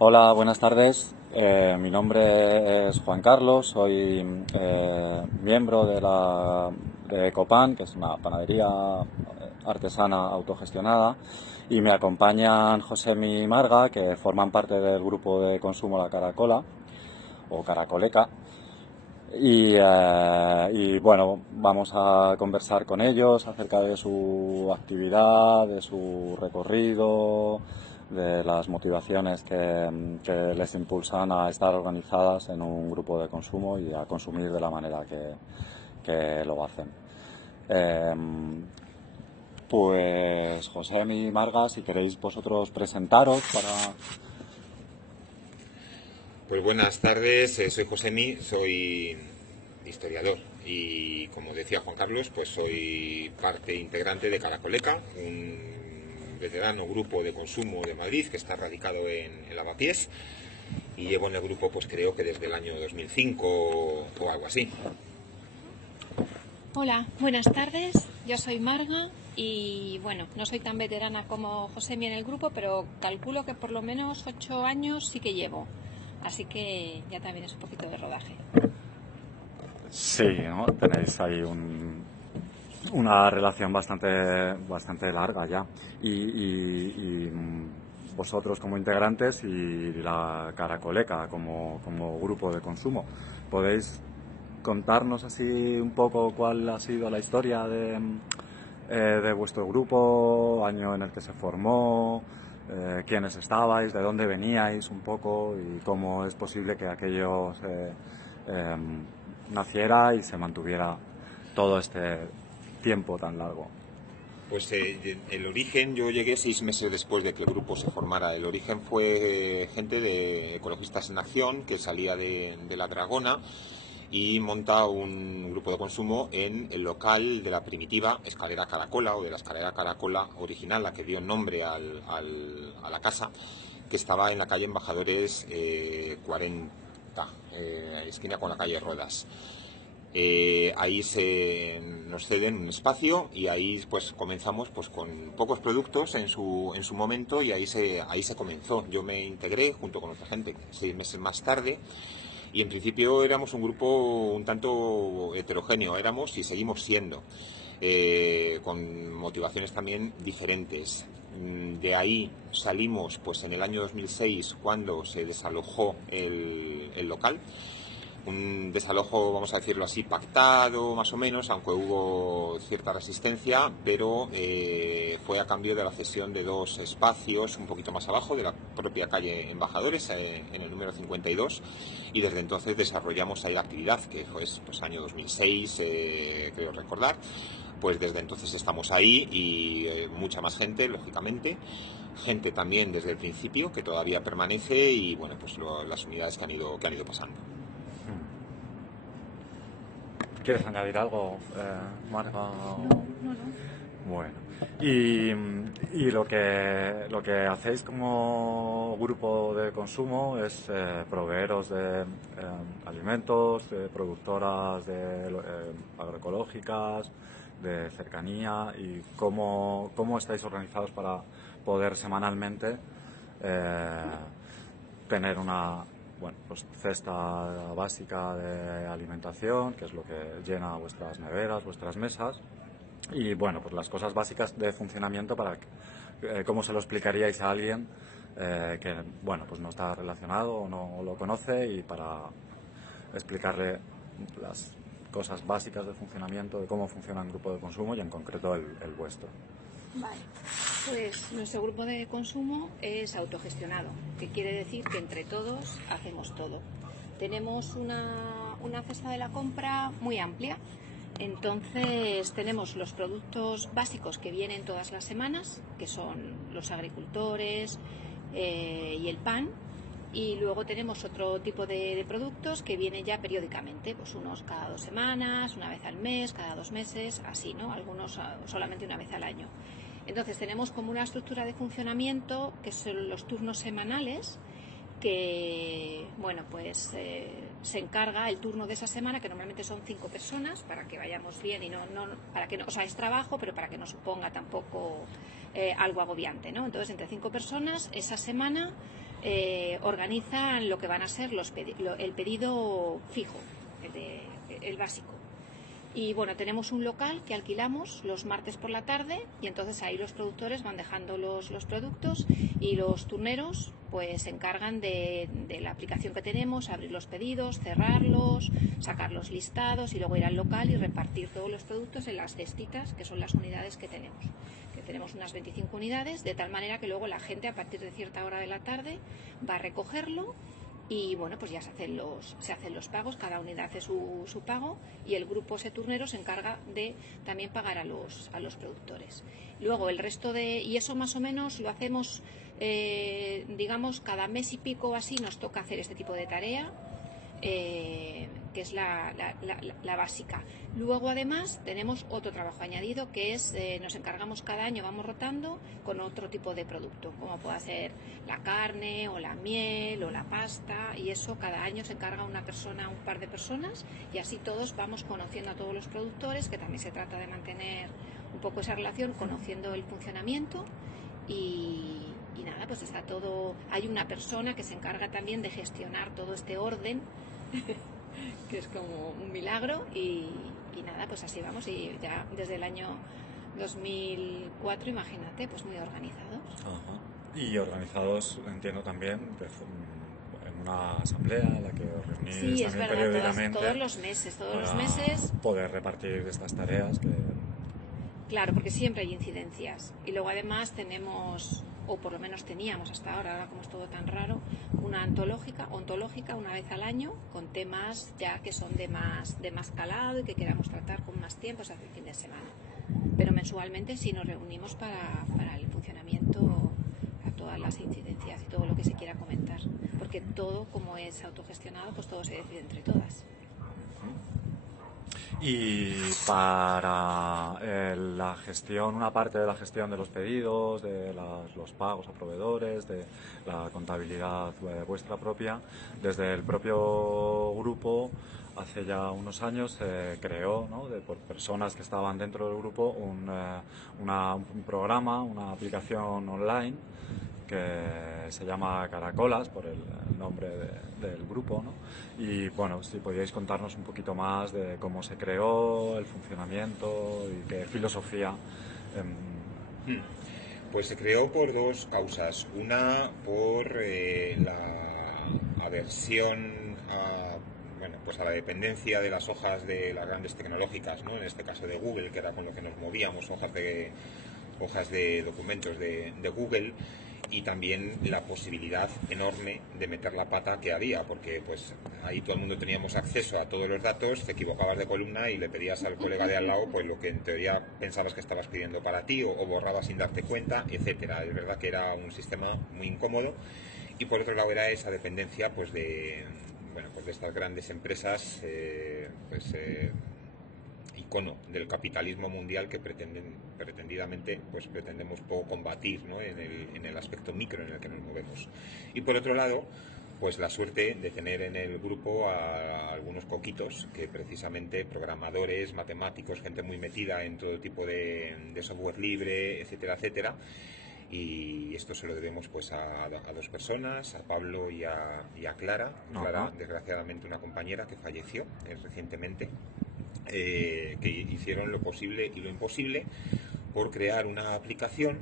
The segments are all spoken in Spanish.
Hola, buenas tardes. Mi nombre es Juan Carlos, soy miembro de Ecopan, que es una panadería artesana autogestionada, y me acompañan Josemi y Marga, que forman parte del grupo de consumo La Caracola, o Caracoleca. Y bueno, vamos a conversar con ellos acerca de su actividad, de su recorrido, de las motivaciones que les impulsan a estar organizadas en un grupo de consumo y a consumir de la manera que lo hacen. Pues José y Marga, si queréis vosotros presentaros para... Pues buenas tardes, soy Josemi, soy historiador y como decía Juan Carlos, pues soy parte integrante de Caracoleca, un veterano grupo de consumo de Madrid que está radicado en Lavapiés, y llevo en el grupo pues creo que desde el año 2005 o algo así. Hola, buenas tardes, yo soy Marga y bueno, no soy tan veterana como Josemi en el grupo, pero calculo que por lo menos 8 años sí que llevo, así que ya también es un poquito de rodaje. Sí, ¿no? Tenéis ahí una relación bastante larga ya. Y vosotros como integrantes y la Caracoleca como grupo de consumo, ¿podéis contarnos así un poco cuál ha sido la historia de vuestro grupo, año en el que se formó, quiénes estabais, de dónde veníais un poco y cómo es posible que aquello naciera y se mantuviera todo este tiempo tan largo? Pues el origen, yo llegué 6 meses después de que el grupo se formara. El origen fue gente de Ecologistas en Acción que salía de La Dragona y monta un grupo de consumo en el local de la primitiva escalera Caracola, o de la escalera Caracola original, la que dio nombre a la casa, que estaba en la calle Embajadores 40, esquina con la calle Rodas. Ahí nos ceden un espacio y ahí pues comenzamos pues con pocos productos en su momento, y ahí se comenzó. Yo me integré junto con otra gente 6 meses más tarde, y en principio éramos un grupo un tanto heterogéneo, éramos y seguimos siendo, con motivaciones también diferentes. De ahí salimos pues en el año 2006, cuando se desalojó el local. Un desalojo, vamos a decirlo así, pactado más o menos, aunque hubo cierta resistencia, pero fue a cambio de la cesión de 2 espacios un poquito más abajo de la propia calle Embajadores, en el número 52, y desde entonces desarrollamos ahí la actividad, que fue pues año 2006, creo recordar. Pues desde entonces estamos ahí y mucha más gente, lógicamente, gente también desde el principio que todavía permanece, y bueno, pues las unidades que han ido pasando. ¿Quieres añadir algo, Marga? No. Bueno, y lo que hacéis como grupo de consumo es proveeros de alimentos, de productoras agroecológicas, de cercanía, y cómo estáis organizados para poder semanalmente eh, tener una pues cesta básica de alimentación, que es lo que llena vuestras neveras, vuestras mesas, y bueno, pues las cosas básicas de funcionamiento para cómo se lo explicaríais a alguien que bueno, pues no está relacionado o no lo conoce, y para explicarle las cosas básicas de funcionamiento, de cómo funciona un grupo de consumo y en concreto el vuestro. Vale, pues nuestro grupo de consumo es autogestionado, que quiere decir que entre todos hacemos todo. Tenemos una cesta de la compra muy amplia. Entonces tenemos los productos básicos que vienen todas las semanas, que son los agricultores y el pan, y luego tenemos otro tipo de productos que vienen ya periódicamente, pues unos cada 2 semanas, una vez al mes, cada 2 meses, así, ¿no? Algunos solamente una vez al año. Entonces tenemos como una estructura de funcionamiento que son los turnos semanales, que bueno, pues se encarga el turno de esa semana, que normalmente son 5 personas, para que vayamos bien y no para que no, o sea, es trabajo, pero para que no suponga tampoco algo agobiante, ¿no? Entonces entre 5 personas esa semana organizan lo que van a ser el pedido fijo, el básico. Y bueno, tenemos un local que alquilamos los martes por la tarde y entonces ahí los productores van dejando los productos y los turneros pues se encargan de la aplicación que tenemos, abrir los pedidos, cerrarlos, sacar los listados y luego ir al local y repartir todos los productos en las cestitas, que son las unidades que tenemos. Que tenemos unas 25 unidades, de tal manera que luego la gente a partir de cierta hora de la tarde va a recogerlo. Y bueno, pues ya se hacen los pagos, cada unidad hace su pago y el grupo seturnero se encarga de también pagar a los productores. Luego el resto y eso más o menos lo hacemos, digamos, cada mes y pico así nos toca hacer este tipo de tarea, que es la básica. Luego además tenemos otro trabajo añadido que es, nos encargamos cada año, vamos rotando con otro tipo de producto, como pueda ser la carne o la miel o la pasta, y eso cada año se encarga una persona, un par de personas, y así todos vamos conociendo a todos los productores, que también se trata de mantener un poco esa relación, conociendo el funcionamiento y nada, pues está todo, hay una persona que se encarga también de gestionar todo este orden que es como un milagro y nada, pues así vamos y ya desde el año 2004, imagínate, pues muy organizados. Ajá. Y organizados, entiendo también, en una asamblea en la que os reunís sí, es también verdad, periódicamente. todos los meses. Poder repartir estas tareas. Claro, porque siempre hay incidencias. Y luego además tenemos, o por lo menos teníamos hasta ahora como es todo tan raro, una ontológica una vez al año, con temas ya que son de más calado y que queramos tratar con más tiempo, se hace el fin de semana. Pero mensualmente sí nos reunimos para el funcionamiento, a todas las incidencias y todo lo que se quiera comentar. Porque todo, como es autogestionado, pues todo se decide entre todas. Y para la gestión, una parte de la gestión de los pedidos, de los pagos a proveedores, de la contabilidad vuestra propia, desde el propio grupo, hace ya unos años se creó, ¿no?, por personas que estaban dentro del grupo, un programa, una aplicación online que se llama Caracolas, por el nombre del grupo, ¿no? Y bueno, si podíais contarnos un poquito más de cómo se creó, el funcionamiento y qué filosofía. Pues se creó por dos causas. Una por la aversión a la dependencia de las hojas de las grandes tecnológicas, ¿no? En este caso de Google, que era con lo que nos movíamos, hojas de documentos de Google, y también la posibilidad enorme de meter la pata que había, porque pues ahí todo el mundo teníamos acceso a todos los datos, te equivocabas de columna y le pedías al colega de al lado pues lo que en teoría pensabas que estabas pidiendo para ti o borrabas sin darte cuenta, etcétera. Es verdad que era un sistema muy incómodo, y por otro lado era esa dependencia pues de estas grandes empresas icono del capitalismo mundial que pretendidamente pretendemos combatir, ¿no?, en el aspecto micro en el que nos movemos. Y por otro lado, pues la suerte de tener en el grupo a algunos coquitos que precisamente programadores, matemáticos, gente muy metida en todo tipo de software libre, etcétera, etcétera. Y esto se lo debemos pues a dos personas, a Pablo y a Clara. Clara, desgraciadamente, una compañera que falleció recientemente, que hicieron lo posible y lo imposible por crear una aplicación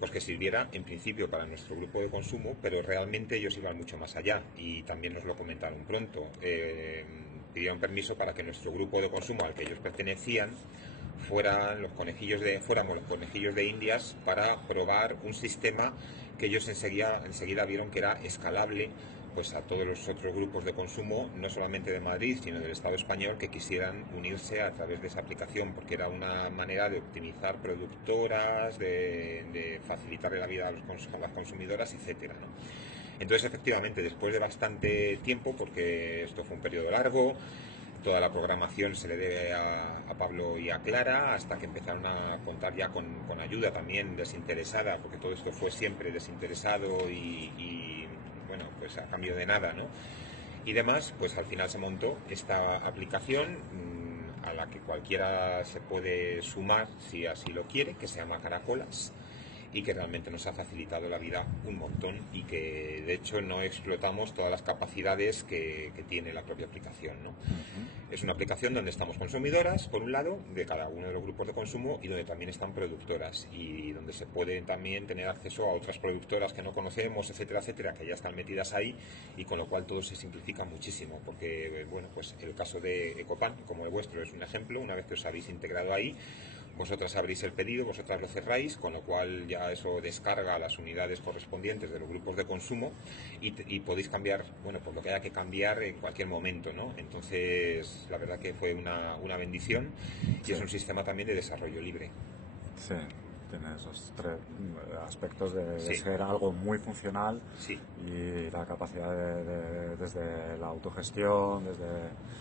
pues que sirviera en principio para nuestro grupo de consumo, pero realmente ellos iban mucho más allá y también nos lo comentaron pronto. Pidieron permiso para que nuestro grupo de consumo al que ellos pertenecían fuéramos los conejillos de Indias para probar un sistema que ellos enseguida vieron que era escalable pues a todos los otros grupos de consumo, no solamente de Madrid, sino del Estado español, que quisieran unirse a través de esa aplicación, porque era una manera de optimizar productoras, de facilitarle la vida a las consumidoras, etcétera, ¿no? Entonces, efectivamente, después de bastante tiempo, porque esto fue un periodo largo, toda la programación se le debe a Pablo y a Clara, hasta que empezaron a contar ya con ayuda también desinteresada, porque todo esto fue siempre desinteresado y bueno, pues a cambio de nada, ¿no? Y demás, pues al final se montó esta aplicación a la que cualquiera se puede sumar si así lo quiere, que se llama Caracolas. y que realmente nos ha facilitado la vida un montón y que de hecho no explotamos todas las capacidades que tiene la propia aplicación, ¿no? Es una aplicación donde estamos consumidoras, por un lado, de cada uno de los grupos de consumo, y donde también están productoras, y donde se puede también tener acceso a otras productoras que no conocemos, etcétera, etcétera, que ya están metidas ahí, y con lo cual todo se simplifica muchísimo, porque, bueno, pues el caso de Ecopan, como el vuestro, es un ejemplo. Una vez que os habéis integrado ahí, vosotras abrís el pedido, vosotras lo cerráis, con lo cual ya eso descarga las unidades correspondientes de los grupos de consumo y podéis cambiar, bueno, por lo que haya que cambiar en cualquier momento, ¿no? Entonces, la verdad que fue una bendición y es un sistema también de desarrollo libre. Sí, tiene esos tres aspectos de ser algo muy funcional y la capacidad desde la autogestión, desde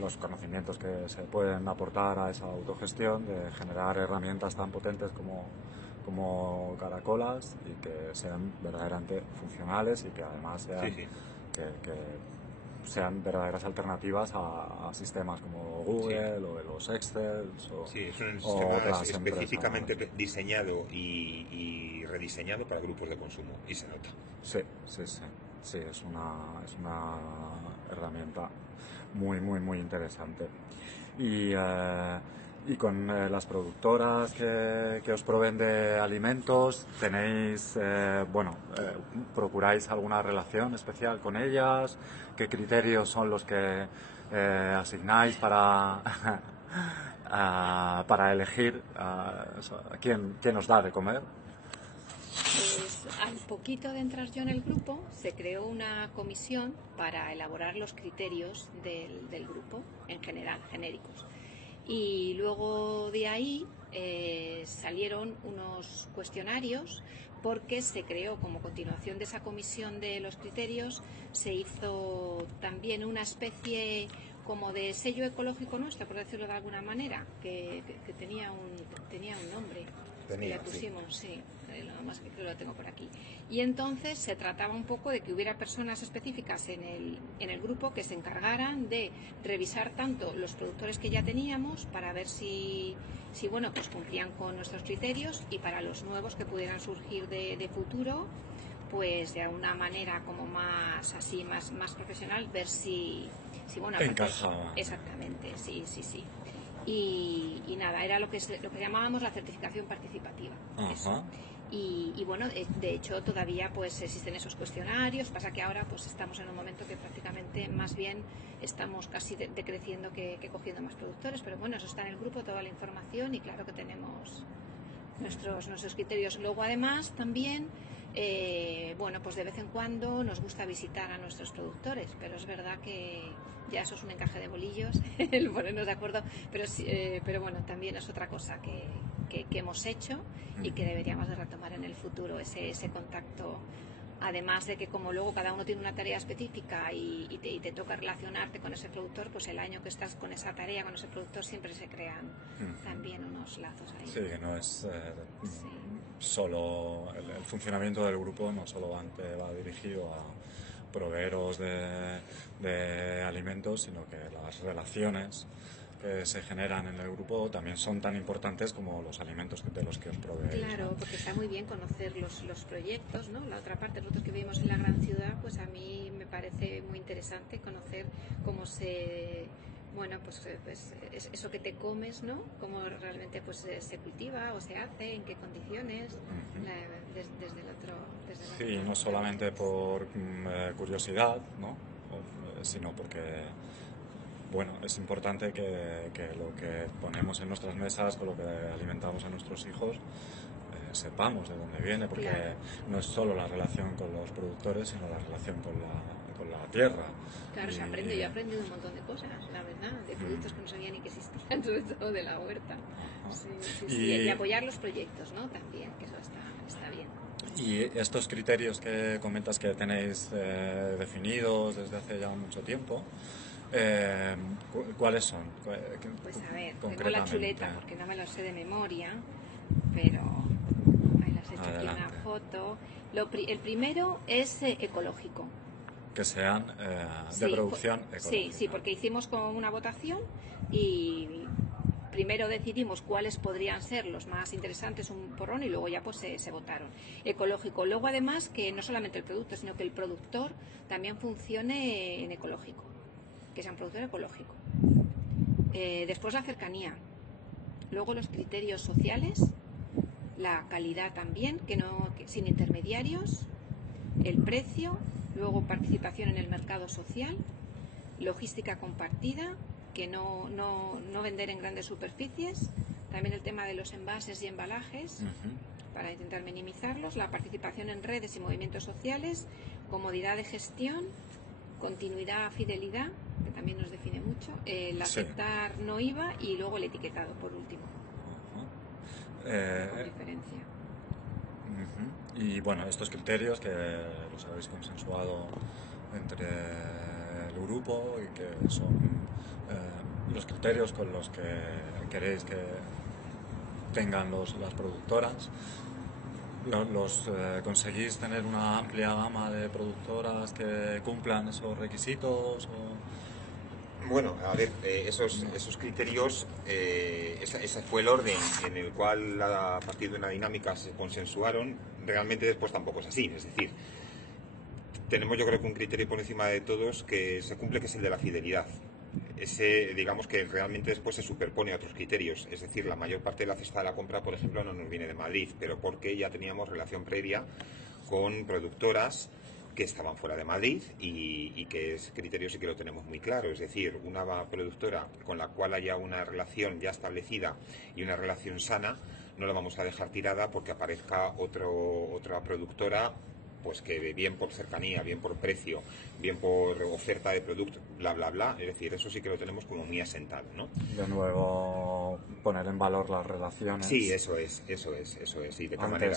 los conocimientos que se pueden aportar a esa autogestión, de generar herramientas tan potentes como Caracolas y que sean verdaderamente funcionales y que además sean, que sean verdaderas alternativas a sistemas como Google o los Excel es un sistema específicamente diseñado y rediseñado para grupos de consumo y se nota. Sí, es una herramienta muy interesante. Y con las productoras que os proveen de alimentos, tenéis, procuráis alguna relación especial con ellas. ¿Qué criterios son los que asignáis para elegir a quién os da de comer? Pues al poquito de entrar yo en el grupo se creó una comisión para elaborar los criterios del grupo en general, genéricos. Y luego de ahí salieron unos cuestionarios, porque se creó como continuación de esa comisión de los criterios, se hizo también una especie como de sello ecológico nuestro, por decirlo de alguna manera, que tenía un nombre. Le pusimos, nada más que creo que lo tengo por aquí. Y entonces se trataba un poco de que hubiera personas específicas en el grupo que se encargaran de revisar tanto los productores que ya teníamos para ver si pues cumplían con nuestros criterios, y para los nuevos que pudieran surgir de futuro, pues de una manera como más profesional, ver si encajaba. Exactamente, sí. Y nada, era lo que llamábamos la certificación participativa. Eso. Y bueno, de hecho todavía pues existen esos cuestionarios. Pasa que ahora pues estamos en un momento que prácticamente más bien estamos casi decreciendo que cogiendo más productores, pero bueno, eso está en el grupo, toda la información, y claro que tenemos nuestros criterios. Luego además también pues de vez en cuando nos gusta visitar a nuestros productores, pero es verdad que ya eso es un encaje de bolillos el ponernos de acuerdo, pero bueno, también es otra cosa que hemos hecho y que deberíamos de retomar en el futuro, ese contacto. Además de que como luego cada uno tiene una tarea específica y te toca relacionarte con ese productor, pues el año que estás con esa tarea, con ese productor, siempre se crean también unos lazos ahí. Sí, que no es solo el funcionamiento del grupo, no solamente va dirigido a proveeros de alimentos, sino que las relaciones que se generan en el grupo también son tan importantes como los alimentos de los que os proveéis. Claro, ¿no? Porque está muy bien conocer los proyectos, ¿no? La otra parte, nosotros que vivimos en la gran ciudad, pues a mí me parece muy interesante conocer cómo se... Bueno, pues eso que te comes, ¿no? Cómo realmente pues se cultiva o se hace, en qué condiciones, desde el otro... Sí, no solamente por curiosidad, ¿no? Sino porque... Bueno, es importante que lo que ponemos en nuestras mesas, con lo que alimentamos a nuestros hijos, sepamos de dónde viene, porque no es solo la relación con los productores, sino la relación con la tierra. Claro, yo he aprendido un montón de cosas, la verdad, de productos que no sabía ni que existían, sobre todo de la huerta. Y apoyar los proyectos, ¿no? También, que eso está bien. Y estos criterios que comentas que tenéis definidos desde hace ya mucho tiempo, ¿cuáles son? Pues a ver, tengo la chuleta porque no me lo sé de memoria, pero ahí las he hecho aquí una foto. El primero es ecológico. Que sean de producción ecológica. Sí, porque hicimos como una votación y primero decidimos cuáles podrían ser los más interesantes, un porrón, y luego ya pues se votaron. Ecológico. Luego además que no solamente el producto, sino que el productor también funcione en ecológico, que sea un productor ecológico. Después la cercanía. Luego los criterios sociales, la calidad también, que sin intermediarios, el precio, luego participación en el mercado social, logística compartida, que no vender en grandes superficies, también el tema de los envases y embalajes, para intentar minimizarlos, la participación en redes y movimientos sociales, comodidad de gestión, continuidad, fidelidad, que también nos define mucho, el aceptar no IVA, y luego el etiquetado, por último. Con diferencia. Y bueno, estos criterios que los habéis consensuado entre el grupo y que son los criterios con los que queréis que tengan las productoras, los conseguís tener una amplia gama de productoras que cumplan esos requisitos o... Bueno, a ver, esos criterios, ese fue el orden en el cual a partir de una dinámica se consensuaron. Realmente después tampoco es así, es decir, tenemos yo creo que un criterio por encima de todos que se cumple, que es el de la fidelidad. Ese, digamos que realmente después se superpone a otros criterios, es decir, la mayor parte de la cesta de la compra, por ejemplo, no nos viene de Madrid, pero porque ya teníamos relación previa con productoras que estaban fuera de Madrid y que ese criterio sí que lo tenemos muy claro, es decir, una productora con la cual haya una relación ya establecida y una relación sana, no la vamos a dejar tirada porque aparezca otra productora, pues que bien por cercanía, bien por precio, bien por oferta de producto, bla, bla, bla. Es decir, eso sí que lo tenemos como muy asentado, ¿no? De nuevo, poner en valor las relaciones. Sí, eso es. Y de qué manera.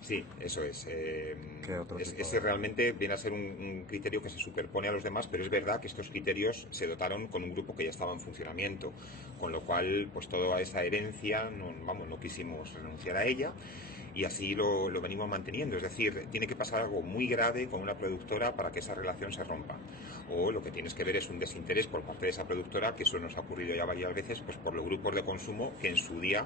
Sí, eso es. Ese realmente viene a ser un criterio que se superpone a los demás, pero es verdad que estos criterios se dotaron con un grupo que ya estaba en funcionamiento, con lo cual, pues toda esa herencia, no quisimos renunciar a ella. Y así lo venimos manteniendo, es decir, tiene que pasar algo muy grave con una productora para que esa relación se rompa. O lo que tienes que ver es un desinterés por parte de esa productora, que eso nos ha ocurrido ya varias veces, pues por los grupos de consumo que en su día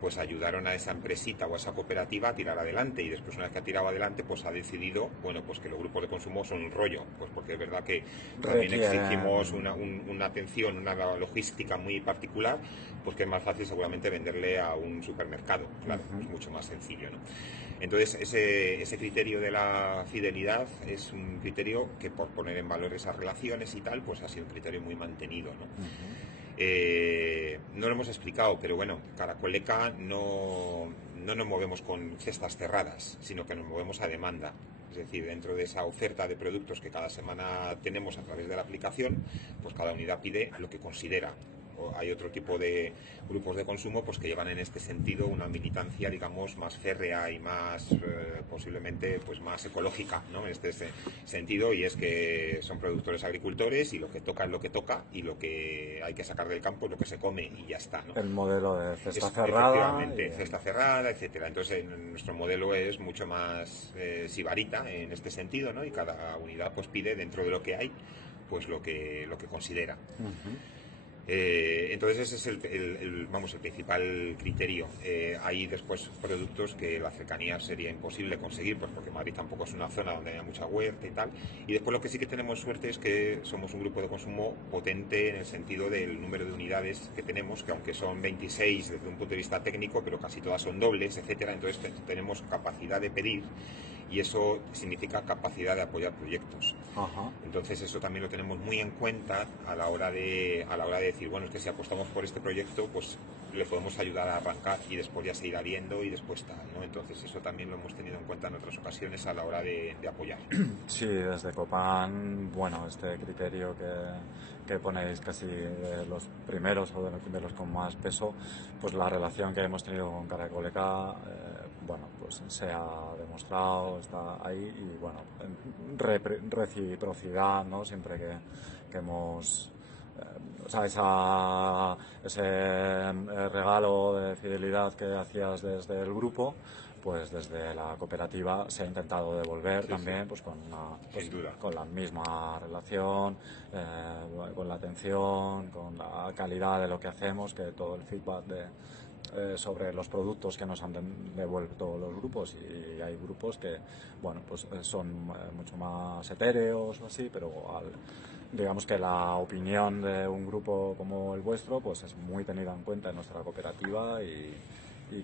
pues ayudaron a esa empresita o a esa cooperativa a tirar adelante, y después una vez que ha tirado adelante pues ha decidido, bueno, pues que los grupos de consumo son un rollo, pues porque es verdad que también exigimos una atención, una logística muy particular, pues que es más fácil seguramente venderle a un supermercado, claro, es mucho más sencillo, ¿no? Entonces ese criterio de la fidelidad es un criterio que, por poner en valor esas relaciones y tal, pues ha sido un criterio muy mantenido, ¿no? No lo hemos explicado, pero bueno, Caracoleca no nos movemos con cestas cerradas, sino que nos movemos a demanda. Es decir, dentro de esa oferta de productos que cada semana tenemos a través de la aplicación, pues cada unidad pide lo que considera. O hay otro tipo de grupos de consumo pues que llevan en este sentido una militancia, digamos, más férrea y más posiblemente pues más ecológica, ¿no? En este sentido, y es que son productores agricultores y lo que toca es lo que toca, y lo que hay que sacar del campo es lo que se come y ya está, ¿no? El modelo de cesta cerrada. Efectivamente, cesta cerrada, etcétera. Entonces nuestro modelo es mucho más sibarita en este sentido, ¿no? Y cada unidad pues pide dentro de lo que hay pues lo que considera. Entonces ese es el principal criterio. Hay después productos que la cercanía sería imposible conseguir, pues porque Madrid tampoco es una zona donde haya mucha huerta y tal. Y después lo que sí que tenemos suerte es que somos un grupo de consumo potente en el sentido del número de unidades que tenemos, que aunque son 26 desde un punto de vista técnico, pero casi todas son dobles, etcétera. Entonces tenemos capacidad de pedir, y eso significa capacidad de apoyar proyectos. Entonces eso también lo tenemos muy en cuenta a la hora de decir, bueno, es que si apostamos por este proyecto, pues le podemos ayudar a arrancar y después ya se irá viendo y después tal, ¿no? Entonces eso también lo hemos tenido en cuenta en otras ocasiones a la hora de apoyar. Sí, desde Copan, bueno, este criterio que ponéis casi de los primeros o de los con más peso, pues la relación que hemos tenido con Caracoleca, bueno, pues se ha demostrado, está ahí, y bueno, reciprocidad, ¿no? Siempre que hemos... o sea, ese regalo de fidelidad que hacías desde el grupo, pues desde la cooperativa se ha intentado devolver también, pues con la misma relación, con la atención, con la calidad de lo que hacemos, que todo el feedback sobre los productos que nos han devuelto los grupos, y hay grupos que pues son mucho más etéreos o así, pero digamos que la opinión de un grupo como el vuestro pues es muy tenida en cuenta en nuestra cooperativa, y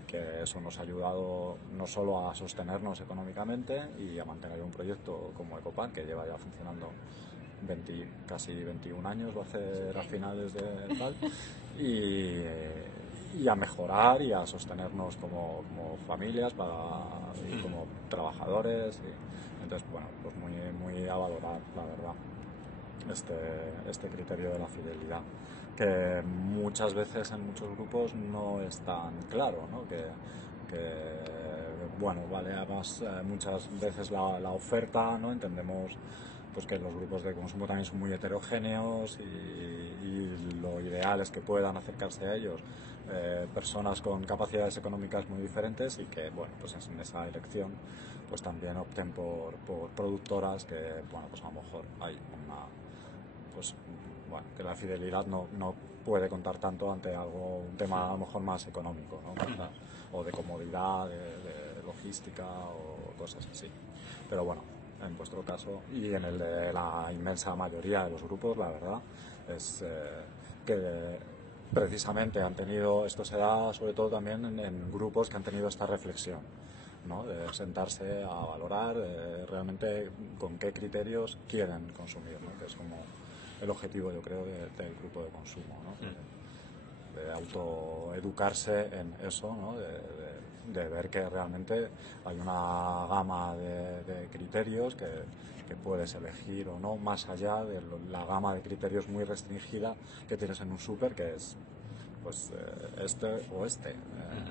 que eso nos ha ayudado no solo a sostenernos económicamente y a mantener un proyecto como Ecopan, que lleva ya funcionando casi 21 años, va a ser a finales de tal, y a mejorar y a sostenernos como familias y como trabajadores. Entonces, pues muy a valorar, la verdad, este criterio de la fidelidad, que muchas veces en muchos grupos no es tan claro, ¿no? Además muchas veces la oferta, ¿no? Entendemos pues que los grupos de consumo también son muy heterogéneos, y lo ideal es que puedan acercarse a ellos personas con capacidades económicas muy diferentes, y que pues en esa elección pues también opten por productoras que pues a lo mejor hay que la fidelidad no puede contar tanto ante un tema a lo mejor más económico, ¿no? O de comodidad, de logística o cosas así. Pero bueno, en vuestro caso y en el de la inmensa mayoría de los grupos, la verdad es que precisamente esto se da sobre todo también en grupos que han tenido esta reflexión, ¿no? De sentarse a valorar realmente con qué criterios quieren consumir, ¿no? Que es como el objetivo, yo creo, del grupo de consumo, ¿no? De autoeducarse en eso, ¿no? De ver que realmente hay una gama de criterios que puedes elegir o no, más allá de la gama de criterios muy restringida que tienes en un súper, que es pues este o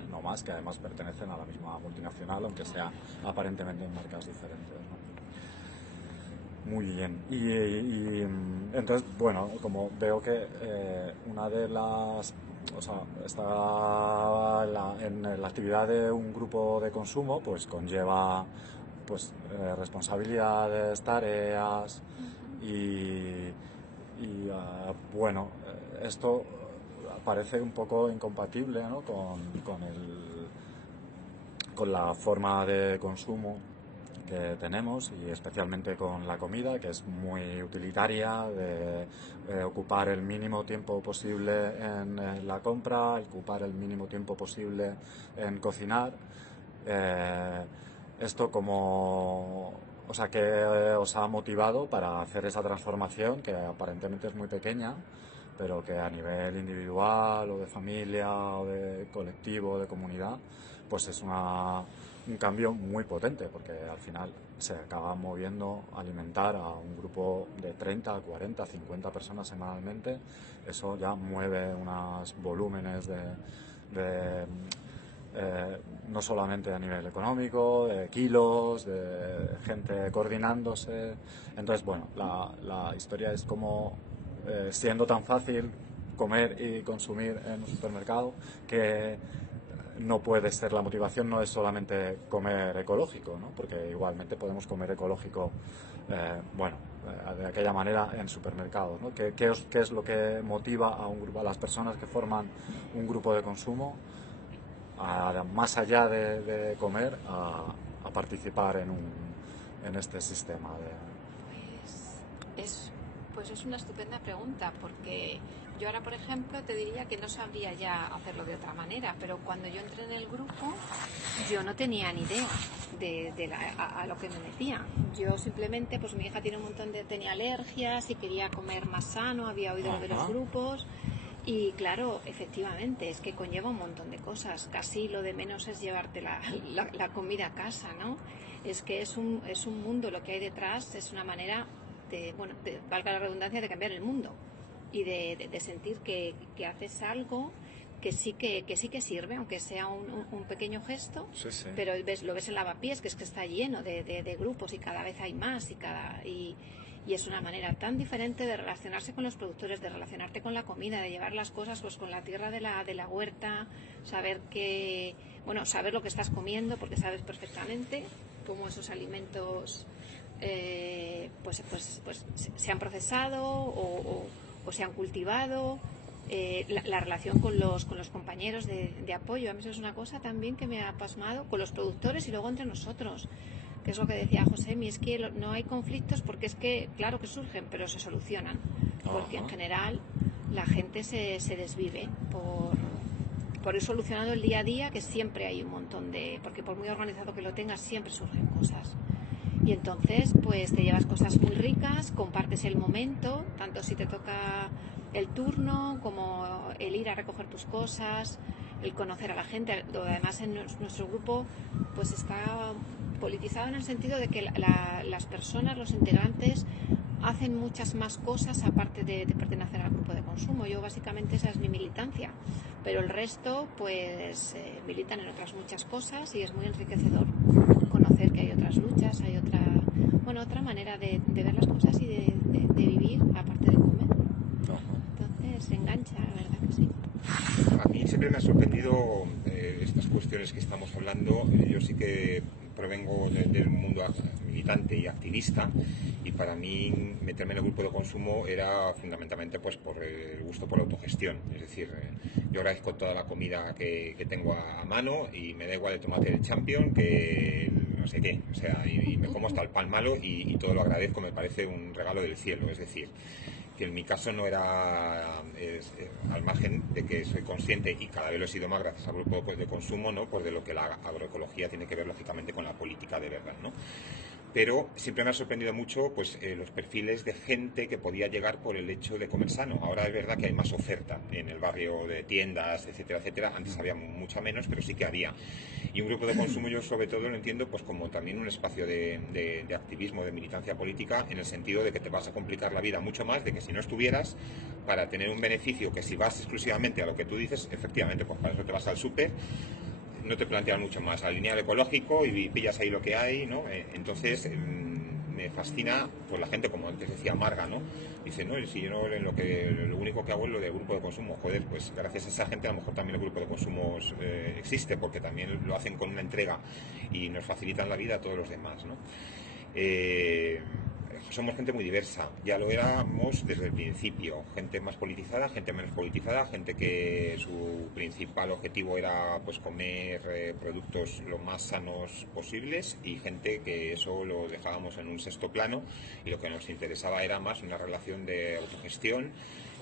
no más, que además pertenecen a la misma multinacional, aunque sea aparentemente en marcas diferentes, ¿no? Muy bien. Y entonces, como veo que una de las... O sea, en la actividad de un grupo de consumo, pues conlleva pues responsabilidades, tareas, esto parece un poco incompatible, ¿no? con la forma de consumo que tenemos, y especialmente con la comida, que es muy utilitaria, de ocupar el mínimo tiempo posible en la compra, ocupar el mínimo tiempo posible en cocinar. Esto ¿qué os ha motivado para hacer esa transformación, que aparentemente es muy pequeña, pero que a nivel individual o de familia o de colectivo o de comunidad pues es un cambio muy potente, porque al final se acaba alimentar a un grupo de 30, 40, 50 personas semanalmente. Eso ya mueve unos volúmenes no solamente a nivel económico, de kilos, de gente coordinándose. Entonces, la historia es como siendo tan fácil comer y consumir en un supermercado, que no puede ser, la motivación no es solamente comer ecológico, ¿no? Porque igualmente podemos comer ecológico de aquella manera en supermercados, ¿no? ¿Qué es lo que motiva a las personas que forman un grupo de consumo, más allá de comer, a participar en este sistema Pues es una estupenda pregunta, porque yo ahora, por ejemplo, te diría que no sabría ya hacerlo de otra manera, pero cuando yo entré en el grupo yo no tenía ni idea a lo que me metía. Yo simplemente, pues mi hija tenía alergias y quería comer más sano, había oído lo de los grupos. Y claro, efectivamente, es que conlleva un montón de cosas. Casi lo de menos es llevarte la comida a casa, ¿no? Es que es un mundo, lo que hay detrás es una manera valga la redundancia, de cambiar el mundo y de sentir que haces algo que sí que sirve, aunque sea un pequeño gesto, sí. Pero lo ves en Lavapiés, que es que está lleno de grupos, y cada vez hay más, y Y es una manera tan diferente de relacionarse con los productores, de relacionarte con la comida, de llevar las cosas pues con la tierra de la huerta, saber saber lo que estás comiendo, porque sabes perfectamente cómo esos alimentos pues se han procesado o se han cultivado. La relación con los compañeros de apoyo, a mí eso es una cosa también que me ha pasmado, con los productores y luego entre nosotros, que es lo que decía Josemi, es que no hay conflictos porque es que, claro que surgen, pero se solucionan, porque en general la gente se desvive por ir solucionando el día a día, que siempre hay un montón porque por muy organizado que lo tengas, siempre surgen cosas. Y entonces, pues te llevas cosas muy ricas, compartes el momento, tanto si te toca el turno como el ir a recoger tus cosas, el conocer a la gente. Además, en nuestro grupo pues está politizado en el sentido de que las personas, los integrantes, hacen muchas más cosas aparte de pertenecer al grupo de consumo. Yo básicamente esa es mi militancia, pero el resto pues militan en otras muchas cosas y es muy enriquecedor conocer que hay otras luchas, hay otra manera de ver las cosas y de vivir aparte de comer. Entonces engancha, la verdad que sí. A mí siempre me ha sorprendido estas cuestiones que estamos hablando. Yo sí que provengo del mundo militante y activista, y para mí meterme en el grupo de consumo era fundamentalmente pues por el gusto por la autogestión. Es decir, yo agradezco toda la comida que tengo a mano y me da igual el tomate del Champion que no sé qué, o sea, y me como hasta el pan malo y todo lo agradezco, me parece un regalo del cielo. Es decir, que en mi caso no era, al margen de que soy consciente, y cada vez lo he sido más gracias al grupo de consumo, ¿no? Pues de lo que la agroecología tiene que ver lógicamente con la política de verdad, ¿no? Pero siempre me ha sorprendido mucho pues los perfiles de gente que podía llegar por el hecho de comer sano. Ahora es verdad que hay más oferta en el barrio de tiendas, etcétera, etcétera. Antes había mucha menos, pero sí que había. Y un grupo de consumo yo sobre todo lo entiendo pues como también un espacio de activismo, de militancia política, en el sentido de que te vas a complicar la vida mucho más de que si no estuvieras, para tener un beneficio que si vas exclusivamente a lo que tú dices, efectivamente, pues para eso te vas al súper, no te plantean mucho más, alinear ecológico y pillas ahí lo que hay, ¿no? Entonces me fascina pues la gente, como antes decía Marga, ¿no? Dice, no, si yo no, lo único que hago es lo de grupo de consumo. Joder, pues gracias a esa gente a lo mejor también el grupo de consumo existe, porque también lo hacen con una entrega y nos facilitan la vida a todos los demás, ¿no? Somos gente muy diversa, ya lo éramos desde el principio, gente más politizada, gente menos politizada, gente que su principal objetivo era pues comer productos lo más sanos posibles, y gente que eso lo dejábamos en un sexto plano y lo que nos interesaba era más una relación de autogestión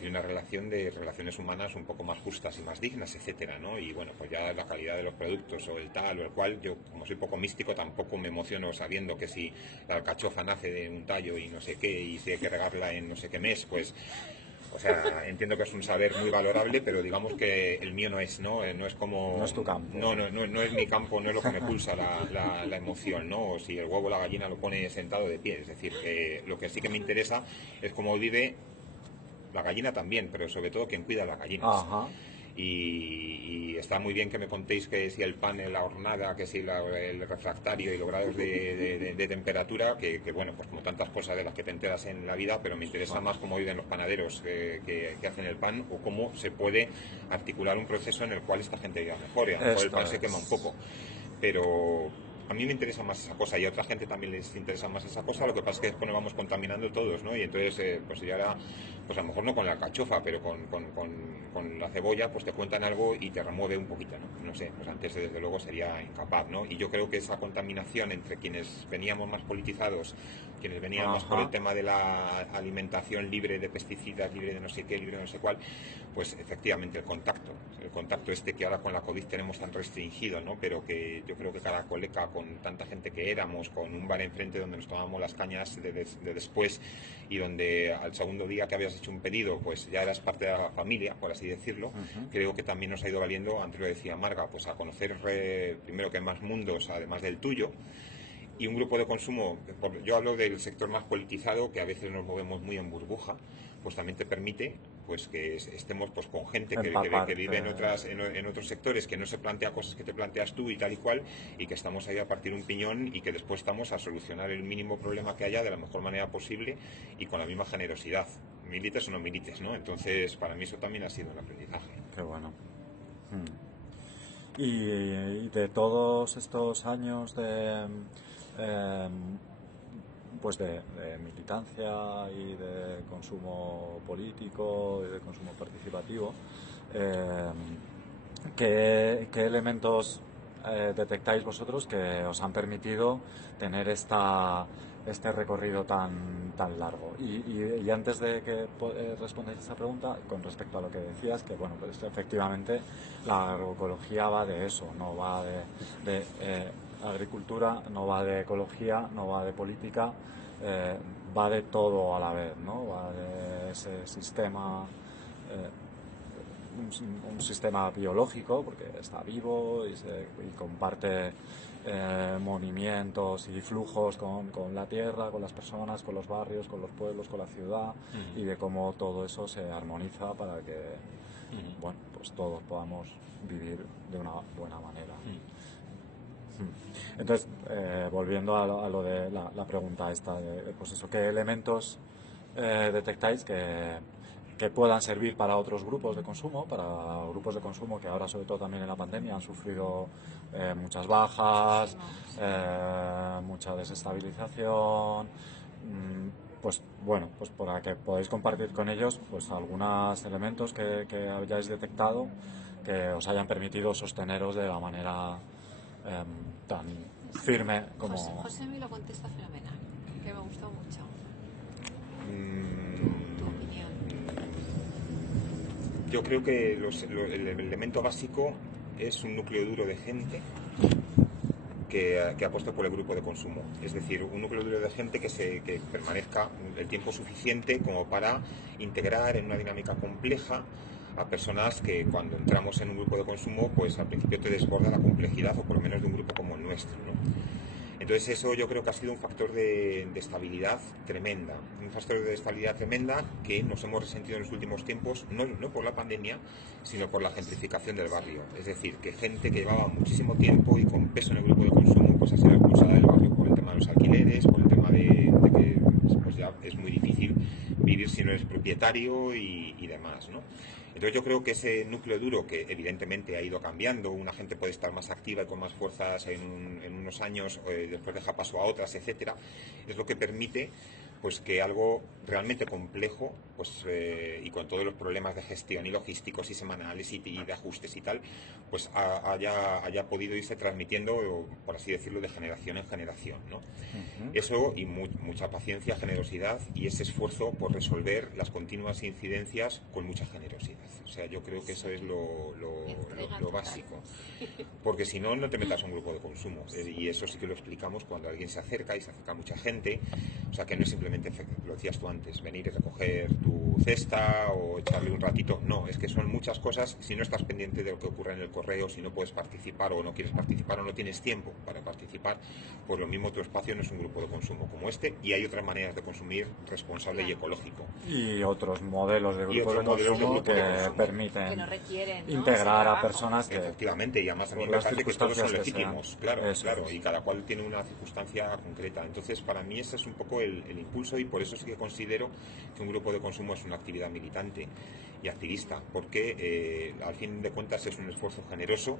y una relación de relaciones humanas un poco más justas y más dignas, etcétera, ¿no? Y bueno, pues ya la calidad de los productos o el tal o el cual, yo como soy poco místico tampoco me emociono sabiendo que si la alcachofa nace de un tallo y no sé qué y si hay que regarla en no sé qué mes, pues o sea, entiendo que es un saber muy valorable, pero digamos que el mío no es, ¿no? No es como... No es tu campo. No es mi campo, no es lo que me pulsa la emoción, ¿no? O si el huevo la gallina lo pone sentado de pie. Es decir, lo que sí que me interesa es cómo vive la gallina también, pero sobre todo quien cuida a las gallinas. Ajá. Y está muy bien que me contéis que si el pan, la hornada, que si el refractario y los grados de temperatura, que bueno, pues como tantas cosas de las que te enteras en la vida, pero me interesa más cómo viven los panaderos que hacen el pan, o cómo se puede articular un proceso en el cual esta gente viva mejor, y a lo mejor el pan se quema un poco, pero a mí me interesa más esa cosa y a otra gente también les interesa más esa cosa. Lo que pasa es que después nos vamos contaminando todos, ¿no? Y entonces, pues ya ahora, pues a lo mejor no con la alcachofa, pero con la cebolla, pues te cuentan algo y te remueve un poquito, ¿no? No sé, pues antes desde luego sería incapaz, ¿no? Y yo creo que esa contaminación entre quienes veníamos más politizados, quienes venían más por el tema de la alimentación libre de pesticidas, libre de no sé qué, libre de no sé cuál, pues efectivamente el contacto este que ahora con la COVID tenemos tan restringido, ¿no? Pero que yo creo que cada colega, con tanta gente que éramos, con un bar enfrente donde nos tomábamos las cañas de después, y donde al segundo día que habías hecho un pedido pues ya eras parte de la familia, por así decirlo, creo que también nos ha ido valiendo, antes lo decía Marga, pues a conocer primero que hay más mundos además del tuyo, Y un grupo de consumo, yo hablo del sector más politizado, que a veces nos movemos muy en burbuja, pues también te permite pues que estemos pues con gente que vive en otros sectores, que no se plantea cosas que te planteas tú y tal y cual, y que estamos ahí a partir un piñón y que después estamos a solucionar el mínimo problema que haya de la mejor manera posible y con la misma generosidad, milites o no milites, ¿no? Entonces, para mí eso también ha sido un aprendizaje. Qué bueno. Y de todos estos años pues de militancia y de consumo político y de consumo participativo, ¿qué elementos detectáis vosotros que os han permitido tener este recorrido tan largo? Y antes de que respondáis esta pregunta, con respecto a lo que decías, que bueno, pues efectivamente la agroecología va de eso, no va de agricultura, no va de ecología, no va de política, va de todo a la vez, ¿no? Va de ese sistema, un sistema biológico, porque está vivo y comparte movimientos y flujos con la tierra, con las personas, con los barrios, con los pueblos, con la ciudad, y de cómo todo eso se armoniza para que bueno, pues todos podamos vivir de una buena manera. Entonces, volviendo a lo de la pregunta esta, pues eso, ¿qué elementos detectáis que puedan servir para otros grupos de consumo, que ahora, sobre todo también en la pandemia, han sufrido muchas bajas, mucha desestabilización? Pues bueno, pues para que podáis compartir con ellos pues algunos elementos que hayáis detectado que os hayan permitido sosteneros de la manera tan firme como... José me lo contesta fenomenal, que me gustó mucho. Tu opinión. Yo creo que el elemento básico es un núcleo duro de gente que apuesta por el grupo de consumo. Es decir, un núcleo duro de gente que permanezca el tiempo suficiente como para integrar en una dinámica compleja a personas que cuando entramos en un grupo de consumo, pues al principio te desborda la complejidad, o por lo menos de un grupo como el nuestro, ¿no? Entonces eso yo creo que ha sido un factor de estabilidad tremenda, que nos hemos resentido en los últimos tiempos, no por la pandemia, sino por la gentrificación del barrio. Es decir, que gente que llevaba muchísimo tiempo y con peso en el grupo de consumo, pues ha sido expulsada del barrio por el tema de los alquileres, por el tema de que pues ya es muy difícil vivir si no eres propietario y demás, ¿no? Entonces yo creo que ese núcleo duro, que evidentemente ha ido cambiando, una gente puede estar más activa y con más fuerzas en unos años, después deja paso a otras, etcétera, es lo que permite pues que algo realmente complejo, pues y con todos los problemas de gestión y logísticos y semanales y de ajustes y tal, pues haya podido irse transmitiendo, por así decirlo, de generación en generación, ¿no? Eso y mucha paciencia, generosidad y ese esfuerzo por resolver las continuas incidencias con mucha generosidad. O sea, yo creo que eso es lo básico. Porque si no, no te metas a un grupo de consumo. Y eso sí que lo explicamos cuando alguien se acerca y se acerca mucha gente. O sea, que no es simplemente, lo decías tú antes, venir y recoger tu cesta o echarle un ratito. No, es que son muchas cosas. Si no estás pendiente de lo que ocurre en el correo, si no puedes participar o no quieres participar o no tienes tiempo para participar, pues lo mismo tu espacio no es un grupo de consumo como este, y hay otras maneras de consumir responsable y ecológico. Y otros modelos de grupos de consumo que permiten que no requieren, ¿no?, integrar a personas que... Efectivamente, y además a mí me parece que todos son legítimos, claro, y cada cual tiene una circunstancia concreta. Entonces, para mí ese es un poco el impulso, y por eso sí que considero que un grupo de consumo es una actividad militante y activista, porque al fin de cuentas es un esfuerzo generoso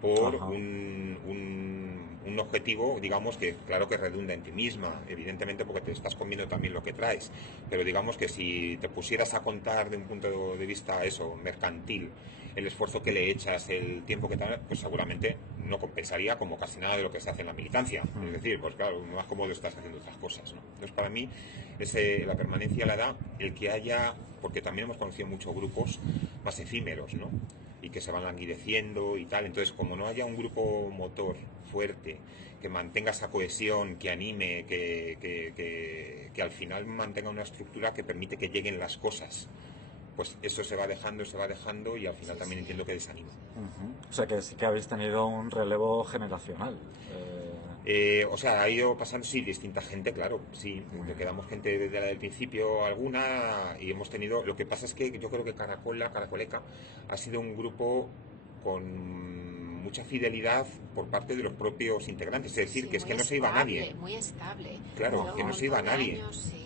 por un objetivo, digamos, que claro que redunda en ti misma, evidentemente, porque te estás comiendo también lo que traes, pero digamos que si te pusieras a contar de un punto de vista eso, mercantil, el esfuerzo que le echas, el tiempo que te da, pues seguramente no compensaría como casi nada de lo que se hace en la militancia. Es decir, pues claro, más cómodo estás haciendo otras cosas, ¿no? Entonces, para mí, la permanencia la da el que haya, porque también hemos conocido muchos grupos más efímeros, ¿no?, y que se van languideciendo y tal. Entonces, como no haya un grupo motor fuerte que mantenga esa cohesión, que anime, que al final mantenga una estructura que permite que lleguen las cosas, pues eso se va dejando y al final también entiendo que desanima. O sea que sí que habéis tenido un relevo generacional. O sea, ha ido pasando, sí, distinta gente, claro, sí, quedamos gente desde la del principio alguna y hemos tenido, lo que pasa es que yo creo que Caracoleca ha sido un grupo con mucha fidelidad por parte de los propios integrantes, es decir, Sí, que es que no se iba nadie. Muy estable. Claro, que no se iba nadie. Años, sí.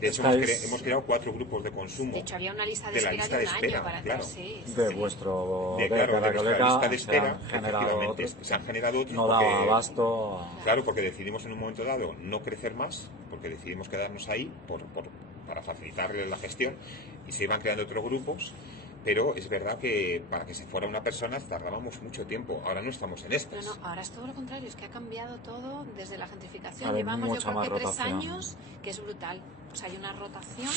De hecho, hemos creado 4 grupos de consumo. De hecho, había una lista de la espera lista de de un espera, año para claro. sí, De vuestro de nuestra lista de espera, efectivamente, se han generado otros. no daba abasto. Claro, porque decidimos en un momento dado no crecer más, porque decidimos quedarnos ahí para facilitarle la gestión, y se iban creando otros grupos. Pero es verdad que para que se fuera una persona tardábamos mucho tiempo. Ahora no estamos en estas. No, ahora es todo lo contrario, es que ha cambiado todo desde la gentrificación. Hay Llevamos yo creo que 3 rotación. años, que es brutal. O sea, hay una rotación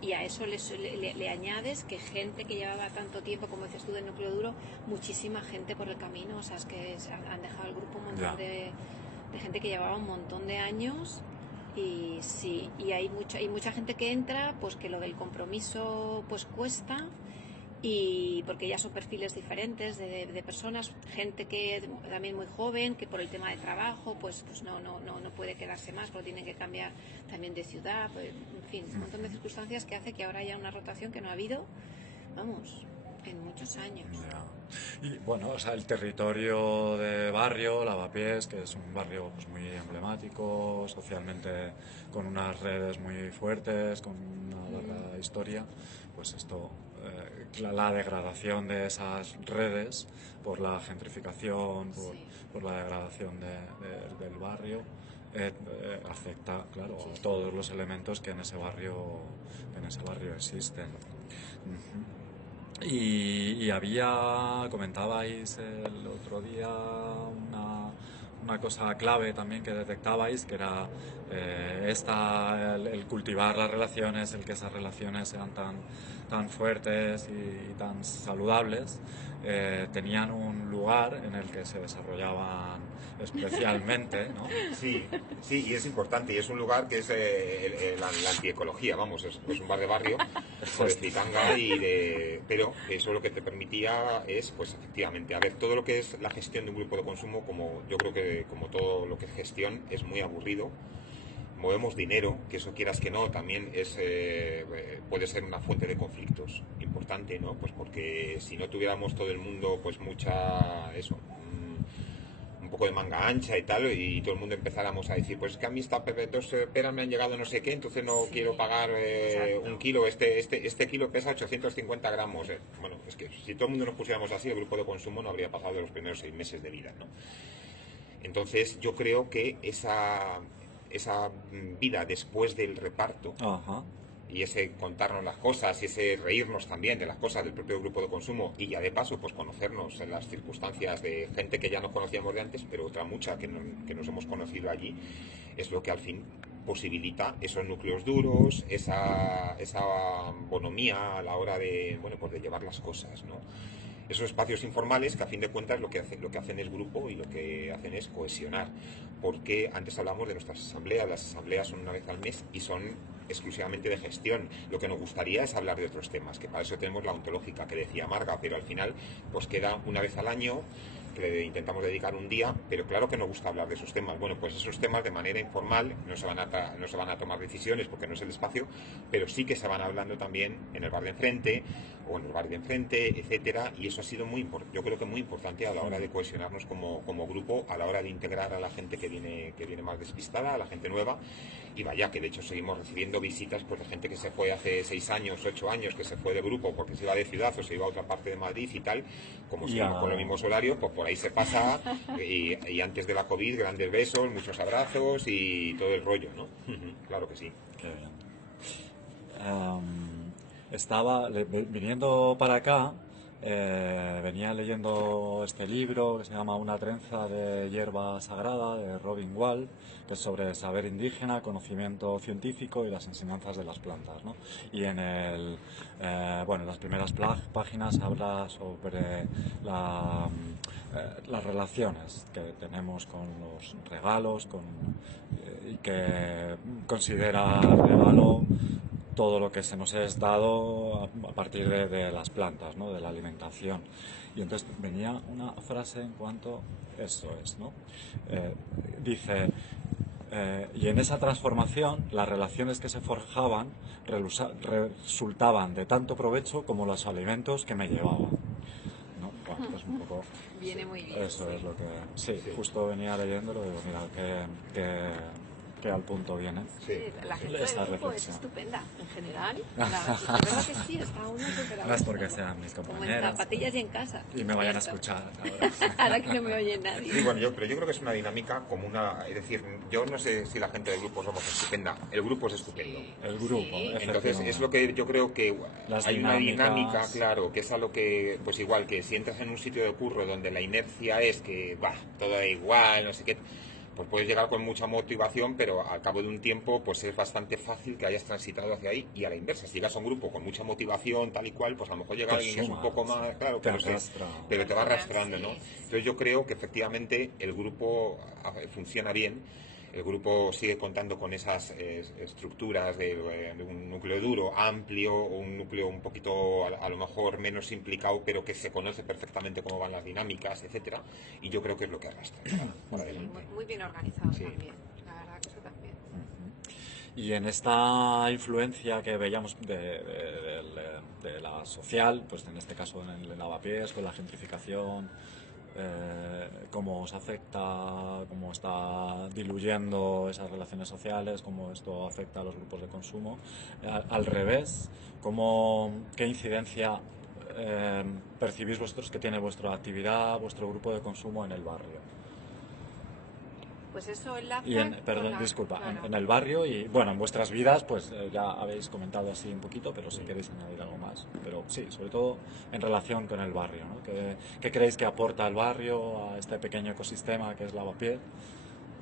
y a eso le añades que gente que llevaba tanto tiempo, como dices tú, del núcleo duro, muchísima gente por el camino. O sea, es que han dejado el grupo un montón de gente que llevaba un montón de años. Y sí, y hay mucha gente que entra, pues que lo del compromiso pues cuesta. Y porque ya son perfiles diferentes de personas, gente que también muy joven, que por el tema de trabajo pues no puede quedarse más, porque tienen que cambiar también de ciudad, pues, en fin, un montón de circunstancias que hace que ahora haya una rotación que no ha habido, vamos, en muchos años. Y bueno, o sea, el territorio de barrio, Lavapiés, que es un barrio pues muy emblemático, socialmente con unas redes muy fuertes, con una larga historia, pues esto, la degradación de esas redes por la gentrificación, por la degradación del barrio, afecta, claro, a todos los elementos que en ese barrio existen. Y comentabais el otro día una cosa clave también que detectabais, que era el cultivar las relaciones, el que esas relaciones sean tan fuertes y tan saludables, tenían un lugar en el que se desarrollaban especialmente, ¿no? Sí, y es importante, y es un lugar que es la antiecología, vamos, es un bar de barrio, de Fritanga, pero eso lo que te permitía es, pues efectivamente, a ver, todo lo que es la gestión de un grupo de consumo, como yo creo que como todo lo que es gestión, es muy aburrido. Movemos dinero, que eso quieras que no, también puede ser una fuente de conflictos importante, ¿no? Pues porque si no tuviéramos todo el mundo, pues un poco de manga ancha y tal, y todo el mundo empezáramos a decir, pues es que a mí estas peras me han llegado no sé qué, entonces no quiero pagar un kilo, este kilo pesa 850 gramos. Bueno, es que si todo el mundo nos pusiéramos así, el grupo de consumo no habría pasado de los primeros 6 meses de vida, ¿no? Entonces yo creo que esa vida después del reparto, y ese contarnos las cosas y ese reírnos también de las cosas del propio grupo de consumo, y ya de paso pues conocernos en las circunstancias de gente que ya nos conocíamos de antes, pero otra mucha que nos hemos conocido allí, es lo que al fin posibilita esos núcleos duros, esa bonomía a la hora de llevar las cosas, ¿no? Esos espacios informales que a fin de cuentas lo que hacen es grupo, y lo que hacen es cohesionar, porque antes hablamos de nuestras asambleas. Las asambleas son una vez al mes y son exclusivamente de gestión. Lo que nos gustaría es hablar de otros temas, que para eso tenemos la ontológica que decía Marga, pero al final pues queda una vez al año, que le intentamos dedicar un día, pero claro que nos gusta hablar de esos temas. Bueno, pues esos temas de manera informal no se van a tomar decisiones porque no es el espacio, pero sí que se van hablando también en el bar de enfrente o en el bar de enfrente, etcétera, y eso ha sido yo creo que muy importante a la hora de cohesionarnos como grupo, a la hora de integrar a la gente que viene más despistada, a la gente nueva. Y vaya, que de hecho seguimos recibiendo visitas pues de gente que se fue hace 6 años, 8 años, que se fue de grupo porque se iba de ciudad o se iba a otra parte de Madrid y tal, como seguimos con los mismos horarios, pues por ahí se pasa, y antes de la COVID, grandes besos, muchos abrazos y todo el rollo, ¿no? Claro que sí. Qué bien. Viniendo para acá, venía leyendo este libro que se llama Una trenza de hierba sagrada, de Robin Wall, que es sobre saber indígena, conocimiento científico y las enseñanzas de las plantas, ¿no? Y en las primeras páginas habla sobre las relaciones que tenemos con los regalos, y que considera regalo todo lo que se nos es dado a partir de las plantas, ¿no? De la alimentación. Y entonces venía una frase en cuanto Eso es, ¿no? Dice, y en esa transformación las relaciones que se forjaban resultaban de tanto provecho como los alimentos que me llevaban, ¿no? Bueno, pues un poco... Viene muy bien. Eso es lo que... Sí, justo venía leyéndolo y digo, mira, que al punto viene. Sí, la gente esta del grupo reflexión. es estupenda, en general. La verdad que sí, está uno súper No es porque sean mis como en compañeras zapatillas y en casa. y me vayan a escuchar ahora. Ahora que no me oye nadie. Sí, bueno, pero yo creo que es una dinámica como es decir, yo no sé si la gente del grupo somos estupenda, el grupo es estupendo. El grupo, Sí. Entonces es lo que yo creo que Las hay una dinámica, dinámicas. claro, que es a lo que, pues igual que si entras en un sitio de curro donde la inercia es que, todo da igual, no sé qué, pues puedes llegar con mucha motivación, pero al cabo de un tiempo pues es bastante fácil que hayas transitado hacia ahí, y a la inversa, si llegas a un grupo con mucha motivación, tal y cual, pues a lo mejor llega Pues alguien que es un poco más, claro, te pero, arrastra. pero te va arrastrando, ¿no? Sí. Entonces yo creo que efectivamente el grupo funciona bien. El grupo sigue contando con esas estructuras de un núcleo duro, amplio, o un núcleo un poquito a lo mejor menos implicado, pero que se conoce perfectamente cómo van las dinámicas, etcétera. Y yo creo que es lo que arrastra para Sí, adelante. muy bien organizado Sí. también. La verdad que eso también. Y en esta influencia que veíamos de la social, pues en este caso en el lavapiés, con la gentrificación, cómo os afecta, cómo está diluyendo esas relaciones sociales, cómo esto afecta a los grupos de consumo. Al revés, ¿qué incidencia percibís vosotros que tiene vuestra actividad, vuestro grupo de consumo en el barrio? Pues eso enlaza Perdón, con disculpa, claro. en el barrio y, bueno, en vuestras vidas, pues ya habéis comentado así un poquito, pero si queréis añadir algo más. Pero sí, sobre todo en relación con el barrio, ¿no? ¿Qué creéis que aporta el barrio a este pequeño ecosistema que es Lavapiés,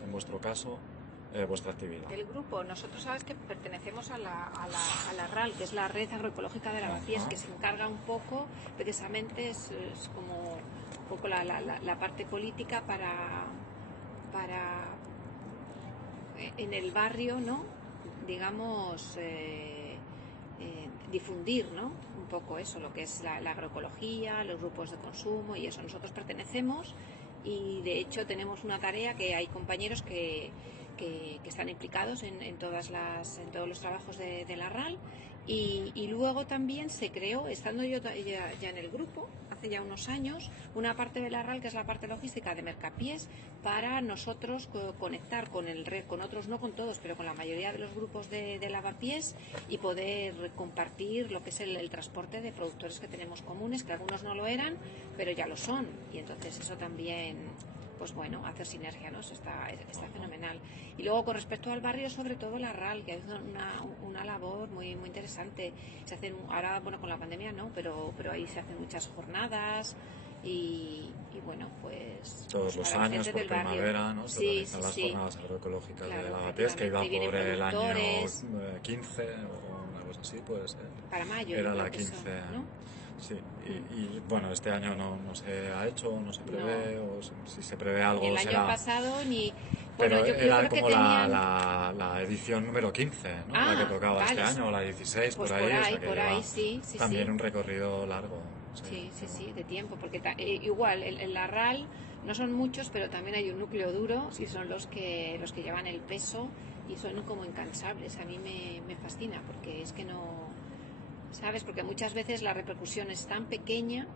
en vuestro caso, vuestra actividad? El grupo, nosotros sabes que pertenecemos a la RAL, que es la Red Agroecológica de Lavapiés, que se encarga un poco, precisamente es como un poco la parte política para en el barrio, ¿no? Digamos, difundir, ¿no? Un poco eso, lo que es la agroecología, los grupos de consumo y eso. Nosotros pertenecemos y de hecho tenemos una tarea que hay compañeros que están implicados en todos los trabajos de la RAL y luego también se creó, estando yo ya en el grupo, hace ya unos años, una parte de la RAL que es la parte logística de Mercapiés para nosotros conectar con otros, no con todos, pero con la mayoría de los grupos de lavapiés y poder compartir lo que es el transporte de productores que tenemos comunes, que algunos no lo eran, pero ya lo son, y entonces eso también, pues bueno, hacer sinergia, ¿no? Eso está fenomenal. Y luego con respecto al barrio, sobre todo la RAL, que ha hecho una labor muy muy interesante. Se hacen ahora, bueno, con la pandemia no, pero ahí se hacen muchas jornadas y bueno, pues todos los para la años gente por del barrio. primavera, ¿no? Se Sí, organizan sí, las sí. jornadas agroecológicas Claro, de Lavapiés, que iba efectivamente, por vienen el año productores. 15 o una cosa así, puede ser. Para mayo, Era yo la creo que 15, son, ¿no? sí. Y bueno, este año no se ha hecho, no se prevé, o si se prevé algo Ni el será... año pasado ni... Pero Bueno, yo era creo como que tenían... la edición número 15, ¿no? La que tocaba vale. este año, o la 16, Pues por ahí. O sea que por lleva ahí, sí, también sí. un recorrido largo. Sí, de tiempo, porque igual en la RAL no son muchos, pero también hay un núcleo duro y son los que llevan el peso y son como incansables. A mí me fascina porque es que no, ¿sabes? Porque muchas veces la repercusión es tan pequeña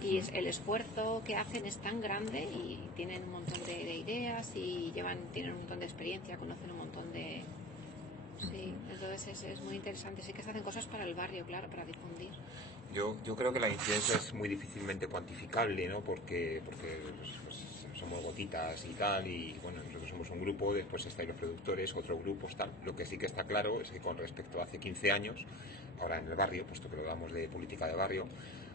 y el esfuerzo que hacen es tan grande y tienen un montón de ideas y tienen un montón de experiencia, conocen un montón de... Sí, entonces es muy interesante. Sí que se hacen cosas para el barrio, claro, para difundir. Yo creo que la incidencia es muy difícilmente cuantificable, ¿no? Porque pues, somos gotitas y tal, y bueno, nosotros somos un grupo, después estáis los productores, otros grupos, tal. Lo que sí que está claro es que con respecto a hace 15 años, ahora en el barrio, puesto que lo damos de política de barrio,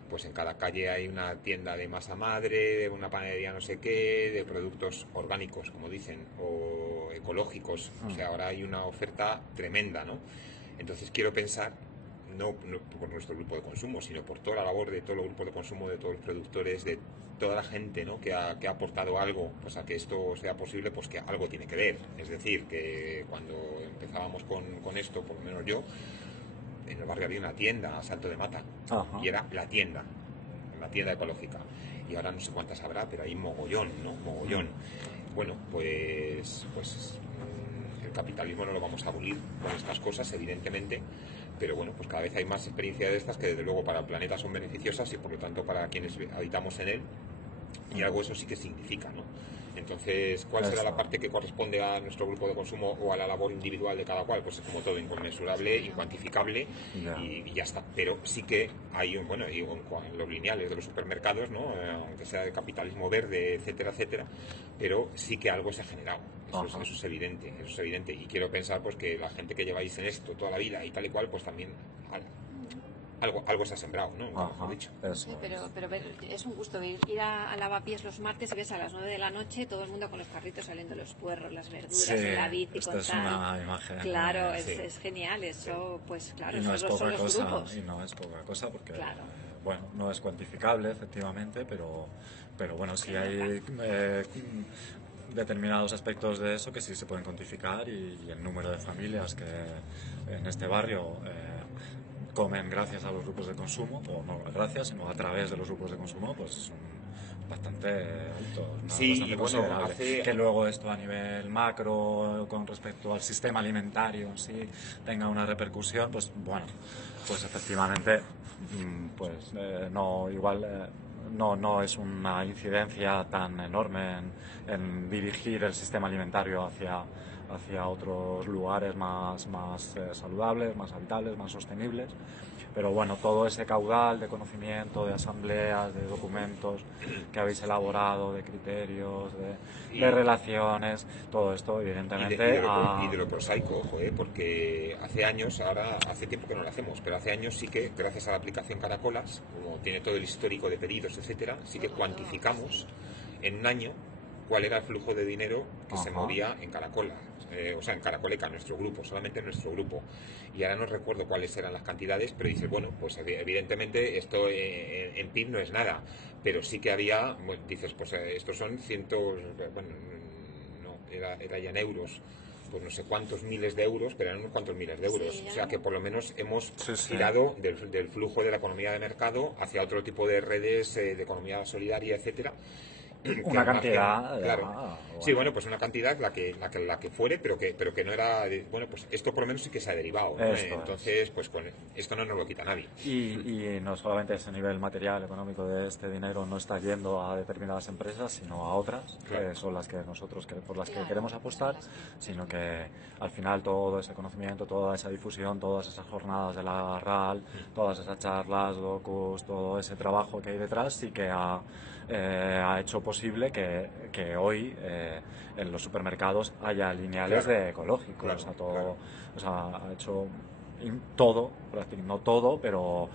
pues en cada calle hay una tienda de masa madre, de una panadería no sé qué, de productos orgánicos, como dicen, o ecológicos. O sea, ahora hay una oferta tremenda, ¿no? Entonces quiero pensar, no por nuestro grupo de consumo, sino por toda la labor de todos los grupos de consumo, de todos los productores, de toda la gente, ¿no? que ha aportado algo pues a que esto sea posible, pues que algo tiene que ver. Es decir, que cuando empezábamos con esto, por lo menos yo, en el barrio había una tienda a Salto de Mata. Ajá. Y era la tienda ecológica. y ahora no sé cuántas habrá, pero hay mogollón, ¿no? Mogollón. Bueno, pues el capitalismo no lo vamos a abolir con estas cosas, evidentemente, pero bueno, pues cada vez hay más experiencia de estas que desde luego para el planeta son beneficiosas y por lo tanto para quienes habitamos en él, y algo eso sí que significa, ¿no? Entonces, ¿cuál será la parte que corresponde a nuestro grupo de consumo o a la labor individual de cada cual? Pues es como todo, inconmensurable, incuantificable y ya está. Pero sí que hay, bueno, y en los lineales de los supermercados, ¿no? Aunque sea de capitalismo verde, etcétera, etcétera, pero sí que algo se ha generado. Eso es evidente, eso es evidente. Y quiero pensar pues que la gente que lleváis en esto toda la vida y tal y cual, pues también algo se ha sembrado, ¿no? Mejor dicho. Sí, pero ver, es un gusto ir a Lavapiés los martes y ves a las 9 de la noche todo el mundo con los carritos saliendo los puerros, las verduras, la bici con es una imagen. Claro, es genial, eso, pues claro, y no es son poca los cosa, grupos. y no es poca cosa porque, claro. Bueno, no es cuantificable, efectivamente, pero bueno, sí hay determinados aspectos de eso que sí se pueden cuantificar y el número de familias que en este barrio comen gracias a los grupos de consumo, o no gracias, sino a través de los grupos de consumo, pues son bastante altos, bastante considerable. Que luego esto a nivel macro, con respecto al sistema alimentario en sí, tenga una repercusión, pues bueno, pues efectivamente, pues no, igual no es una incidencia tan enorme en dirigir el sistema alimentario hacia otros lugares más saludables, más habitables, más sostenibles. Pero bueno, todo ese caudal de conocimiento, de asambleas, de documentos que habéis elaborado, de criterios, de relaciones, todo esto evidentemente... Y de lo prosaico, ojo, porque hace años, ahora hace tiempo que no lo hacemos, pero hace años sí que, gracias a la aplicación Caracolas, como tiene todo el histórico de pedidos, etcétera, sí que cuantificamos en un año cuál era el flujo de dinero que se movía en Caracola. O sea, en Caracoleca, nuestro grupo, solamente en nuestro grupo. Y ahora no recuerdo cuáles eran las cantidades, pero dices, bueno, pues evidentemente esto en PIB no es nada, pero sí que había, bueno, dices, pues estos son cientos, bueno, no, era ya en euros, pues no sé cuántos miles de euros, pero eran unos cuantos miles de euros. Sí, o sea que por lo menos hemos tirado del flujo de la economía de mercado hacia otro tipo de redes de economía solidaria, etcétera. Una cantidad, claro. Bueno. Sí, bueno, pues una cantidad la que fuere, pero que no era, bueno, pues esto por lo menos sí que se ha derivado, ¿no? Entonces, pues con esto no nos lo quita nadie. Y no solamente ese nivel material, económico de este dinero no está yendo a determinadas empresas, sino a otras, que son las que nosotros por las que queremos apostar, sino que al final todo ese conocimiento, toda esa difusión, todas esas jornadas de la RAL, todas esas charlas, docus, todo ese trabajo que hay detrás, sí que ha hecho posible que hoy en los supermercados haya lineales de ecológicos, o sea, ha hecho todo, no todo, pero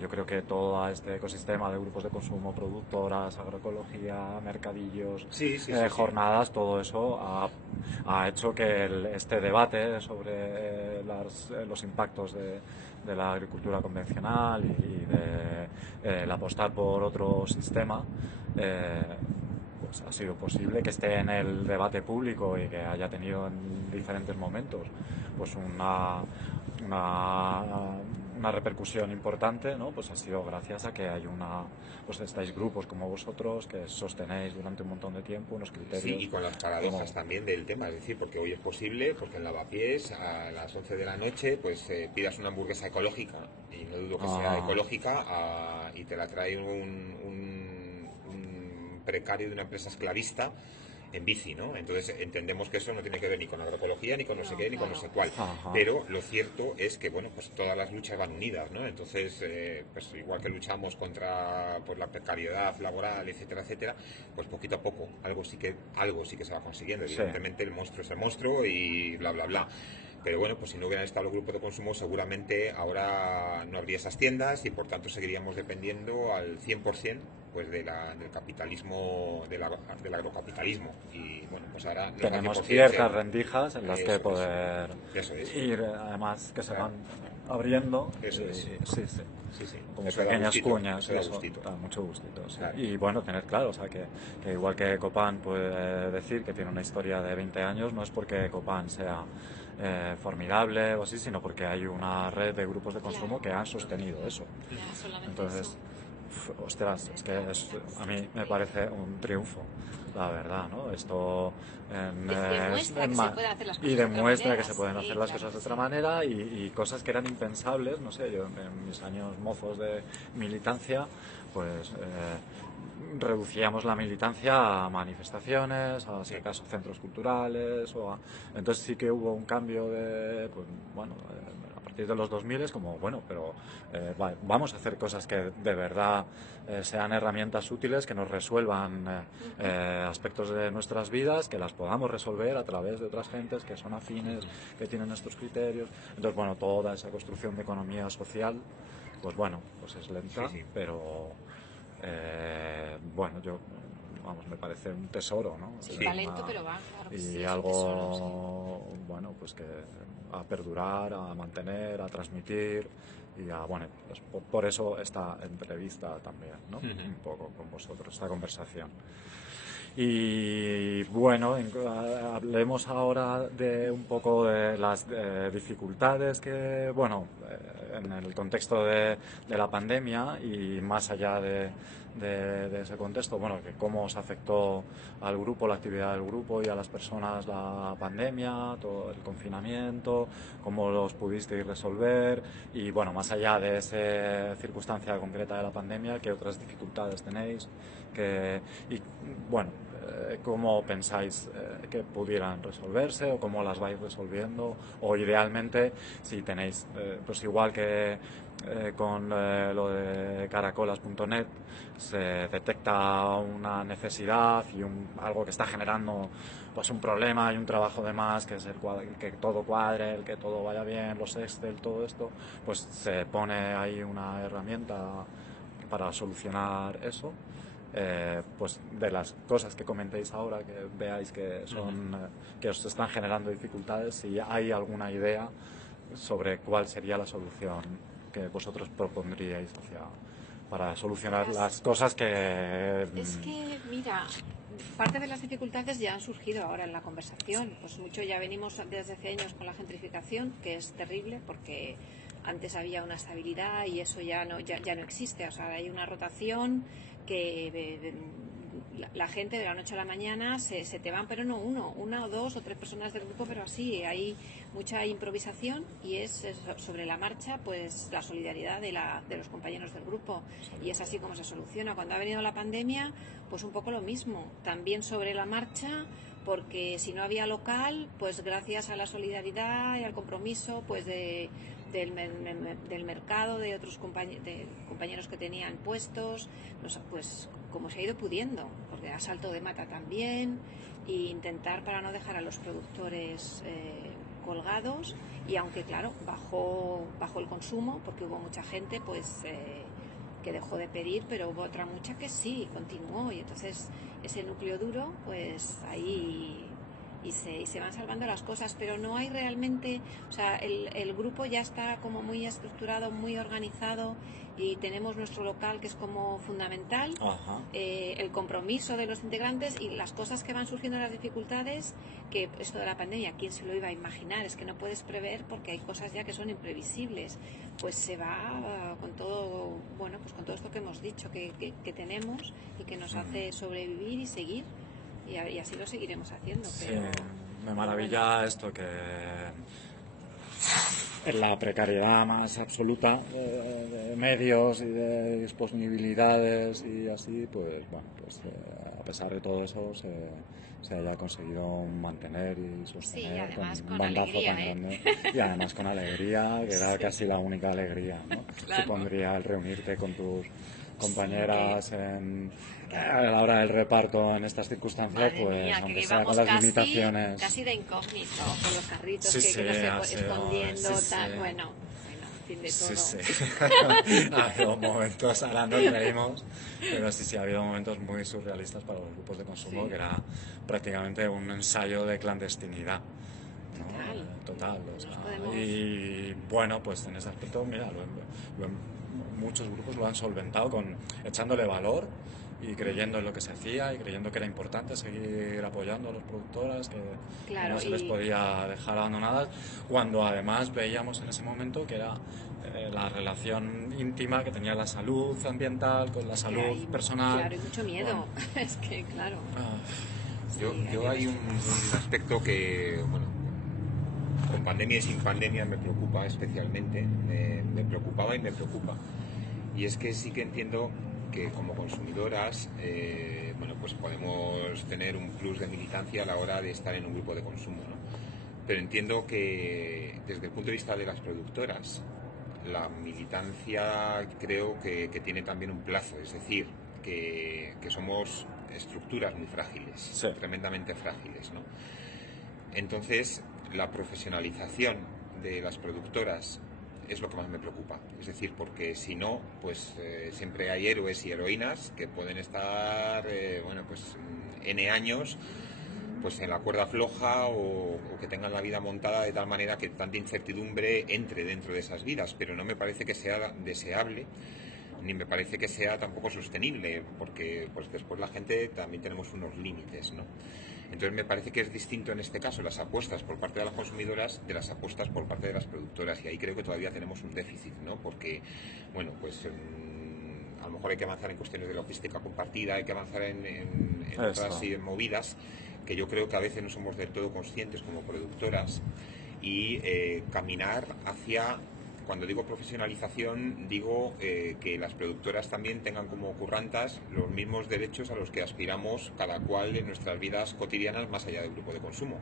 yo creo que todo este ecosistema de grupos de consumo, productoras, agroecología, mercadillos, jornadas, todo eso ha hecho que este debate sobre los impactos de la agricultura convencional y de el apostar por otro sistema pues ha sido posible que esté en el debate público y que haya tenido en diferentes momentos pues una repercusión importante, ¿no? Pues ha sido gracias a que hay pues estáis grupos como vosotros que sostenéis durante un montón de tiempo unos criterios. Sí, y con las paradojas también del tema, es decir, porque hoy es posible, porque en Lavapiés a las 11 de la noche pues pidas una hamburguesa ecológica, y no dudo que sea ecológica, y te la trae un precario de una empresa esclavista en bici, ¿no? Entonces entendemos que eso no tiene que ver ni con agroecología, ni con no sé qué, ni con no sé cuál. Pero lo cierto es que, bueno, pues todas las luchas van unidas, ¿no? Entonces, pues igual que luchamos contra pues, la precariedad laboral, etcétera, etcétera, pues poquito a poco algo sí que se va consiguiendo. Evidentemente el monstruo es el monstruo y bla, bla, bla. Pero bueno, pues si no hubieran estado los grupos de consumo, seguramente ahora no habría esas tiendas y por tanto seguiríamos dependiendo al 100% pues del capitalismo, del agrocapitalismo. Y bueno, pues ahora tenemos ciertas rendijas en las que poder ir, además que se van abriendo. Como pequeñas cuñas, mucho gustito. Sí. Claro. Y bueno, tener claro, o sea, que igual que Ecopan puede decir que tiene una historia de 20 años, no es porque Ecopan sea formidable o así, sino porque hay una red de grupos de consumo que han sostenido eso. Entonces, ostras, es que a mí me parece un triunfo, la verdad, ¿no? Esto demuestra que se puede hacer las cosas y demuestra de que otra se pueden manera, hacer las sí, cosas de claro, otra manera y cosas que eran impensables, no sé, yo en mis años mozos de militancia, pues reducíamos la militancia a manifestaciones, a si acaso centros culturales, entonces sí que hubo un cambio de, pues, bueno, a partir de los 2000 es como, bueno, pero vamos a hacer cosas que de verdad sean herramientas útiles, que nos resuelvan aspectos de nuestras vidas, que las podamos resolver a través de otras gentes que son afines, que tienen nuestros criterios. Entonces, bueno, toda esa construcción de economía social, pues bueno, pues es lenta, pero bueno, vamos, me parece un tesoro, ¿no? sí, talento, pero va, claro que y sí, es algo, un tesoro, sí. bueno, pues que a perdurar, a mantener, a transmitir y bueno, pues por eso esta entrevista también, ¿no? Un poco con vosotros, esta conversación. Y bueno, hablemos ahora de un poco de las dificultades que, bueno, en el contexto de la pandemia y más allá de ese contexto, bueno, que cómo os afectó al grupo, la actividad del grupo y a las personas la pandemia, todo el confinamiento, cómo los pudisteis resolver y, bueno, más allá de esa circunstancia concreta de la pandemia, qué otras dificultades tenéis, y bueno, cómo pensáis que pudieran resolverse o cómo las vais resolviendo o idealmente si tenéis, pues igual que con lo de caracolas.net se detecta una necesidad y algo que está generando pues un problema y un trabajo de más, que es que todo cuadre, el que todo vaya bien, los Excel, todo esto, pues se pone ahí una herramienta para solucionar eso. Pues de las cosas que comentéis ahora, que veáis que son que os están generando dificultades, si hay alguna idea sobre cuál sería la solución que vosotros propondríais para solucionar las cosas que... Es que, mira, parte de las dificultades ya han surgido ahora en la conversación. Pues mucho ya venimos desde hace años con la gentrificación, que es terrible porque antes había una estabilidad y eso ya no existe. O sea, hay una rotación que la gente de la noche a la mañana se te van, pero no una o dos o tres personas del grupo, pero así hay mucha improvisación y es sobre la marcha pues la solidaridad de los compañeros del grupo y es así como se soluciona. Cuando ha venido la pandemia, pues un poco lo mismo, también sobre la marcha, porque si no había local, pues gracias a la solidaridad y al compromiso pues del mercado, de otros compañeros que tenían puestos, pues como se ha ido pudiendo, porque a salto de mata también, e intentar para no dejar a los productores colgados, y aunque claro, bajó el consumo, porque hubo mucha gente pues que dejó de pedir, pero hubo otra mucha que sí, continuó, y entonces ese núcleo duro, pues ahí... Y se van salvando las cosas, pero no hay realmente, o sea, el grupo ya está como muy estructurado, muy organizado y tenemos nuestro local que es como fundamental, el compromiso de los integrantes y las cosas que van surgiendo, las dificultades, que esto de la pandemia, ¿quién se lo iba a imaginar? Es que no puedes prever porque hay cosas ya que son imprevisibles, pues se va con todo, bueno, pues con todo esto que hemos dicho que tenemos y que nos hace sobrevivir y seguir. Y así lo seguiremos haciendo. Pero, sí, me maravilla esto que en la precariedad más absoluta de medios y de disponibilidades y así, pues bueno, pues a pesar de todo eso se haya conseguido mantener y sostener, sí, con con un bandazo alegría, tan grande y además con alegría, que era casi la única alegría, ¿no? Claro. Supondría el reunirte con tus compañeras a la hora del reparto en estas circunstancias, madre pues mía, aunque que sea con las limitaciones casi de incógnito, con los carritos sí, que no se sido, escondiendo, tal, sí. bueno, en fin, de todo. Sí. Ha habido momentos, ahora nos reímos, pero sí, ha habido momentos muy surrealistas para los grupos de consumo, que era prácticamente un ensayo de clandestinidad, ¿no? Total. O sea, y bueno, pues en ese aspecto, mira, muchos grupos lo han solventado echándole valor y creyendo en lo que se hacía y creyendo que era importante seguir apoyando a las productoras, que Claro, no se les podía dejar abandonadas, cuando además veíamos en ese momento que era la relación íntima que tenía la salud ambiental con la salud personal. Claro, y mucho miedo. Bueno. Es que, claro. Yo hay un aspecto que, bueno, con pandemia y sin pandemia me preocupa especialmente, me preocupaba y me preocupa. Y es que sí que entiendo que como consumidoras, bueno, pues podemos tener un plus de militancia a la hora de estar en un grupo de consumo, ¿no? Pero entiendo que desde el punto de vista de las productoras, la militancia creo que tiene también un plazo, es decir, que somos estructuras muy frágiles, sí, tremendamente frágiles, ¿no? Entonces, la profesionalización de las productoras es lo que más me preocupa, es decir, porque si no, pues siempre hay héroes y heroínas que pueden estar, bueno, pues N años pues en la cuerda floja o que tengan la vida montada de tal manera que tanta incertidumbre entre dentro de esas vidas, pero no me parece que sea deseable ni me parece que sea tampoco sostenible, porque pues después la gente también tenemos unos límites, ¿no? Entonces me parece que es distinto en este caso las apuestas por parte de las consumidoras de las apuestas por parte de las productoras, y ahí creo que todavía tenemos un déficit, ¿no? Porque, bueno, pues a lo mejor hay que avanzar en cuestiones de logística compartida, hay que avanzar en otras movidas que yo creo que a veces no somos del todo conscientes como productoras, y caminar hacia, cuando digo profesionalización, digo que las productoras también tengan como currantas los mismos derechos a los que aspiramos cada cual en nuestras vidas cotidianas más allá del grupo de consumo.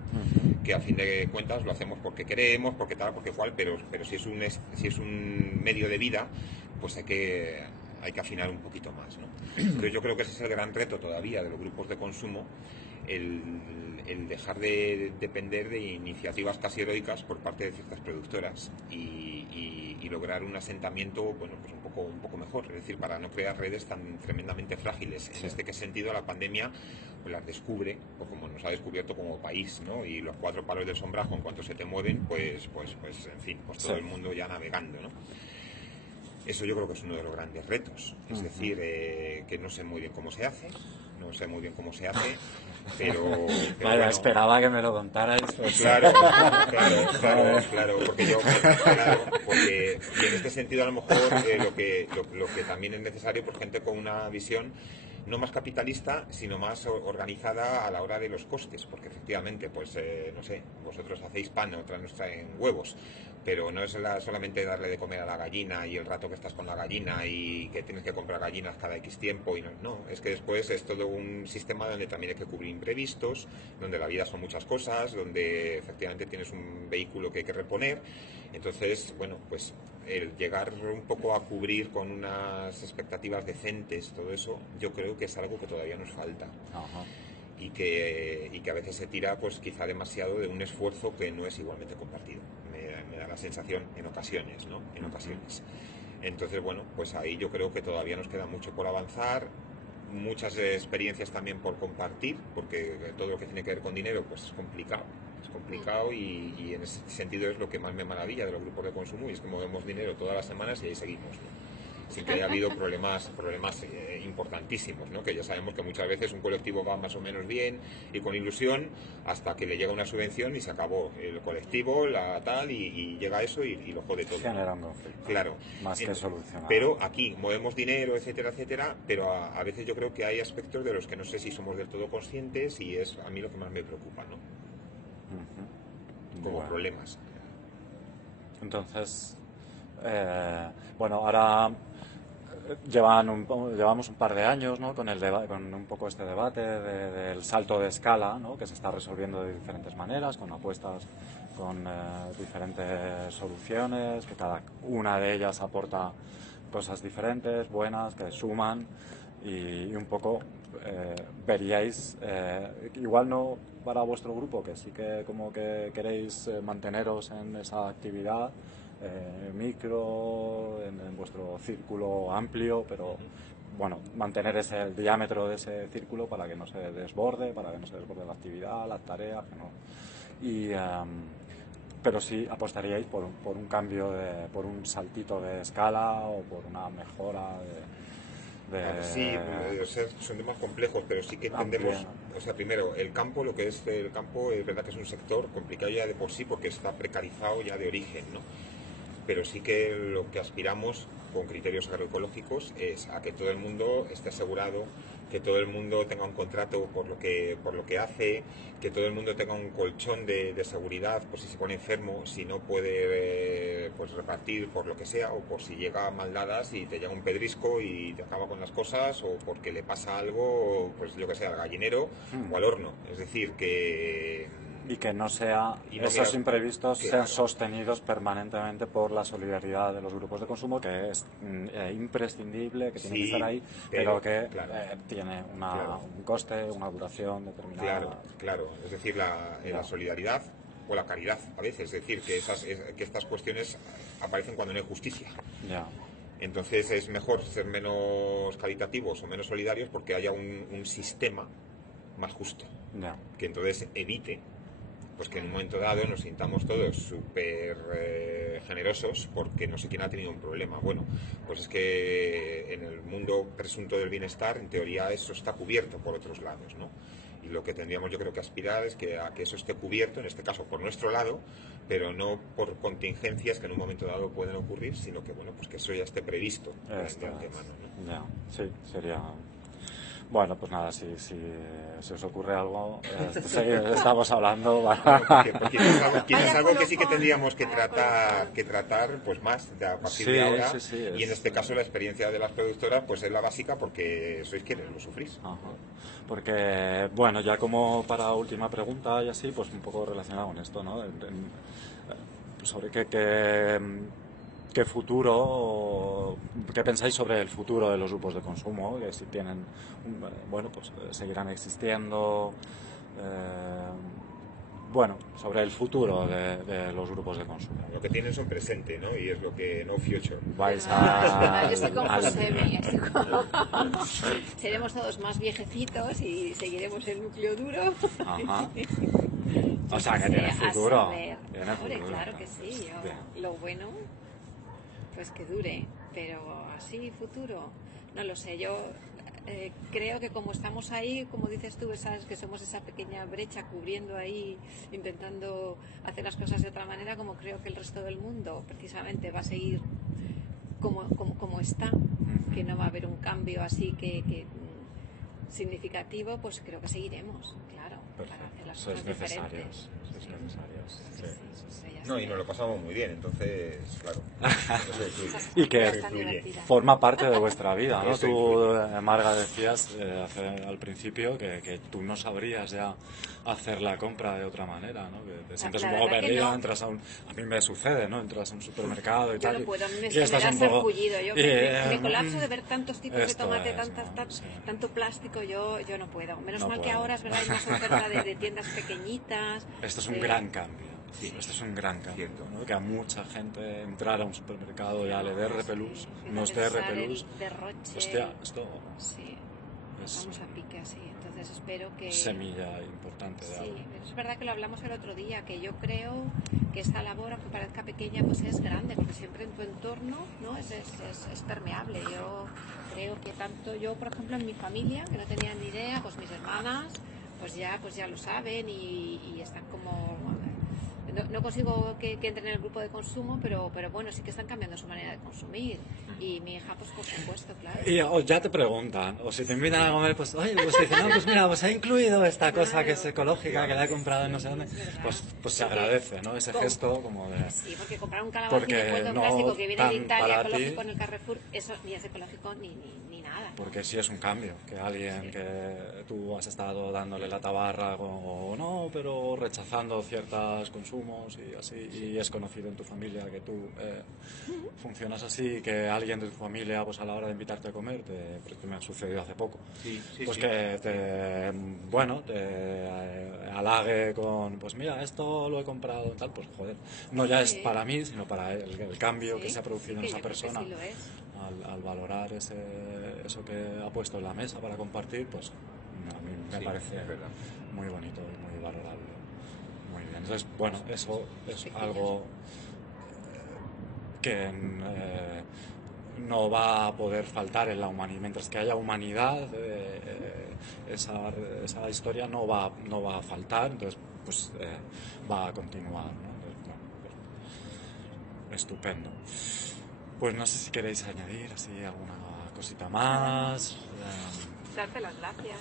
Que a fin de cuentas lo hacemos porque queremos, porque tal, porque cual, pero si es un medio de vida, pues hay que afinar un poquito más, ¿no? Entonces yo creo que ese es el gran reto todavía de los grupos de consumo, el dejar de depender de iniciativas casi heroicas por parte de ciertas productoras y lograr un asentamiento, bueno, pues un poco mejor, es decir, para no crear redes tan tremendamente frágiles. En este sentido la pandemia pues las descubre, o como nos ha descubierto como país, ¿no? Y los 4 palos del sombrajo, en cuanto se te mueven, pues en fin, pues todo el mundo ya navegando, ¿no? Eso yo creo que es uno de los grandes retos, es decir, que no sé muy bien cómo se hace, pero vaya, bueno, esperaba que me lo contarais. Pues. Claro, porque y en este sentido a lo mejor lo que también es necesario por gente con una visión no más capitalista, sino más organizada a la hora de los costes, porque efectivamente, pues no sé, vosotros hacéis pan, otras nos traen huevos, pero no es solamente darle de comer a la gallina y el rato que estás con la gallina y que tienes que comprar gallinas cada X tiempo, y no, es que después es todo un sistema donde también hay que cubrir imprevistos, donde la vida son muchas cosas, donde efectivamente tienes un vehículo que hay que reponer. Entonces, bueno, pues el llegar un poco a cubrir con unas expectativas decentes todo eso, yo creo que es algo que todavía nos falta. Ajá. Y que a veces se tira pues quizá demasiado de un esfuerzo que no es igualmente compartido. Me da la sensación en ocasiones, ¿no? En ocasiones. Entonces, bueno, pues ahí yo creo que todavía nos queda mucho por avanzar, muchas experiencias también por compartir, porque todo lo que tiene que ver con dinero pues es complicado y en ese sentido es lo que más me maravilla de los grupos de consumo, y es que movemos dinero todas las semanas y ahí seguimos, ¿no? Sin que haya habido problemas importantísimos, ¿no? Que ya sabemos que muchas veces un colectivo va más o menos bien y con ilusión hasta que le llega una subvención y se acabó el colectivo, la tal, y llega eso y lo jode todo. Genera un conflicto. Claro. Más que solucionar. Pero aquí movemos dinero, etcétera, pero a veces yo creo que hay aspectos de los que no sé si somos del todo conscientes, y es a mí lo que más me preocupa, ¿no? Como problemas. Entonces, bueno, ahora llevamos un par de años, ¿no? con un poco este debate del salto de escala, ¿no? Que se está resolviendo de diferentes maneras, con apuestas, con diferentes soluciones, que cada una de ellas aporta cosas diferentes, buenas, que suman, y un poco veríais, igual no para vuestro grupo, que sí que como que queréis manteneros en esa actividad micro, en vuestro círculo amplio, pero bueno, mantener el diámetro de ese círculo para que no se desborde, la actividad, las tareas, que no. Pero sí apostaríais por un cambio, por un saltito de escala o por una mejora Sí, son temas complejos, pero sí que entendemos, o sea, primero, el campo, lo que es el campo, es verdad que es un sector complicado ya de por sí porque está precarizado ya de origen, ¿no? Pero sí que lo que aspiramos con criterios agroecológicos es a que todo el mundo esté asegurado, que todo el mundo tenga un contrato por lo que hace, que todo el mundo tenga un colchón de seguridad por si se pone enfermo, si no puede pues repartir por lo que sea, o por si llega mal dadas y te llega un pedrisco y te acaba con las cosas, o porque le pasa algo, pues yo que sé, al gallinero o al horno. Es decir, que... Y que no sea, esos imprevistos sean sostenidos permanentemente por la solidaridad de los grupos de consumo, que es imprescindible, que tiene que estar ahí, pero que tiene un coste, una duración determinada. Claro. Es decir, la solidaridad o la caridad a veces, es decir, que estas cuestiones aparecen cuando no hay justicia. Entonces es mejor ser menos caritativos o menos solidarios porque haya un sistema más justo, que entonces evite pues que en un momento dado nos sintamos todos súper generosos porque no sé quién ha tenido un problema. Bueno, pues es que en el mundo presunto del bienestar, en teoría, eso está cubierto por otros lados, ¿no? Y lo que tendríamos yo creo que aspirar es a que eso esté cubierto, en este caso por nuestro lado, pero no por contingencias que en un momento dado pueden ocurrir, sino que bueno, pues que eso ya esté previsto de antemano, ¿no? Sí, sería... Bueno, pues nada, si os ocurre algo, estamos hablando. Porque es algo que sí que tendríamos que tratar pues más a partir de ahora. Y en este caso la experiencia de las productoras pues es la básica porque sois quienes lo sufrís. Porque, bueno, ya como para última pregunta y así, pues un poco relacionado con esto, ¿no? Sobre ¿qué futuro, qué pensáis sobre el futuro de los grupos de consumo? Que si tienen, bueno, pues seguirán existiendo, bueno, sobre el futuro de los grupos de consumo. Lo que tienen son presente, ¿no? Y es lo que no future. Vais a... Yo estoy como seremos todos más viejecitos y seguiremos el núcleo duro. O sea, que tiene futuro. Hombre, claro que sí. Lo bueno... pues que dure, pero así futuro, no lo sé. Yo creo que como estamos ahí, como dices tú, sabes que somos esa pequeña brecha cubriendo ahí, intentando hacer las cosas de otra manera, como creo que el resto del mundo precisamente va a seguir como está, que no va a haber un cambio así que significativo, pues creo que seguiremos, claro, para hacer las cosas diferentes. No, y nos lo pasamos muy bien, entonces, claro. Y que forma parte de vuestra vida, ¿no? Tú, Marga, decías al principio que tú no sabrías ya hacer la compra de otra manera, ¿no? Que te sientes un poco perdida, entras a mí me sucede, ¿no? Entras a un supermercado y tal. Yo no puedo, a mí me da sarpullido. Yo me colapso de ver tantos tipos de tomate, tanto plástico, yo no puedo. Menos mal que ahora es verdad, hay más oferta de tiendas pequeñitas. Esto es un gran cambio. Esto es un gran cambio, ¿no? Que a mucha gente entrar a un supermercado ya le dé repelús, no esté repelús. Hostia, esto... Sí, vamos a pique así. Entonces espero que... Semilla importante de algo. Sí, es verdad que lo hablamos el otro día, que yo creo que esta labor, aunque parezca pequeña, pues es grande, porque siempre en tu entorno, ¿no? es permeable. Yo creo que tanto yo, por ejemplo, en mi familia, que no tenían ni idea, pues mis hermanas, pues ya lo saben y están como... No consigo que entren en el grupo de consumo, pero bueno, sí que están cambiando su manera de consumir. Y mi hija, pues por supuesto, claro. Y ya te preguntan, o si te invitan a comer, pues, oye, pues dicen, no, pues mira, pues ha incluido esta cosa que es ecológica, que la he comprado en no sé dónde. Pues se agradece, ¿no? Ese gesto como de... Sí, porque comprar un calabacín envuelto en plástico que viene de Italia, ecológico en el Carrefour, eso ni es ecológico ni nada. Porque sí es un cambio, que alguien que tú has estado dándole la tabarra o no, pero rechazando ciertos consumos y así, y es conocido en tu familia que tú funcionas así, que alguien de tu familia pues a la hora de invitarte a comer, porque me ha sucedido hace poco, que te halague con, pues mira, esto lo he comprado tal, pues joder, no ya es para mí, sino para el cambio que se ha producido en esa persona. Al valorar eso que ha puesto en la mesa para compartir, pues a mí me parece muy bonito y muy valorable. Muy bien. Entonces, bueno, eso es algo que no va a poder faltar en la humanidad. Mientras que haya humanidad, esa historia no va a faltar, entonces pues va a continuar, ¿no? Entonces, bueno, pues, estupendo. Pues no sé si queréis añadir así alguna cosita más. Darte las gracias.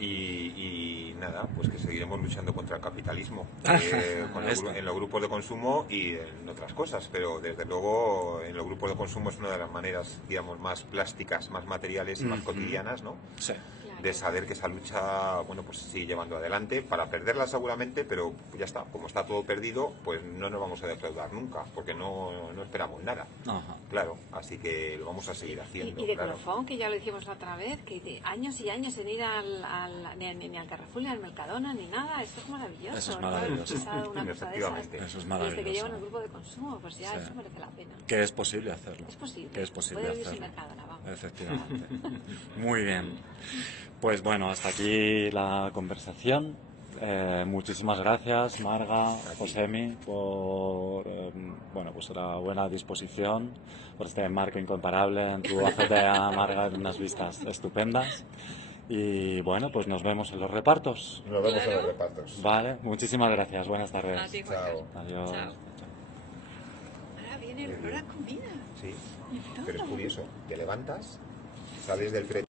Y nada, pues que seguiremos luchando contra el capitalismo en los grupos de consumo y en otras cosas, pero desde luego en los grupos de consumo es una de las maneras, digamos, más plásticas, más materiales y más cotidianas, ¿no? Sí. De saber que esa lucha, bueno, pues se sigue llevando adelante, para perderla seguramente, pero ya está, como está todo perdido, pues no nos vamos a defraudar nunca, porque no esperamos nada. Ajá. Claro, así que lo vamos a seguir haciendo. Y de claro. colofón, que ya lo hicimos la otra vez, que de años y años en ir ni al Carrefour, ni al Mercadona, ni nada, esto es maravilloso. Eso es maravilloso. ¿No? Haber una cosa de esas, Eso es maravilloso. desde que llevan el grupo de consumo, pues ya Sí. eso merece la pena. Que es posible hacerlo. Es posible. Que es posible Puede vivir sin hacerlo. Mercadona, vamos. Efectivamente. Muy bien. Pues bueno, hasta aquí la conversación. Muchísimas gracias, Marga, Josemi, por bueno, pues la buena disposición, por este marco incomparable en tu azotea, Marga, en unas vistas estupendas. Y bueno, pues nos vemos en los repartos. Nos vemos en los repartos. Vale, muchísimas gracias. Buenas tardes. A ti, Chao. Adiós. Chao. Ahora viene el olor a comida. Sí, Y todo. pero es curioso, te levantas, sales del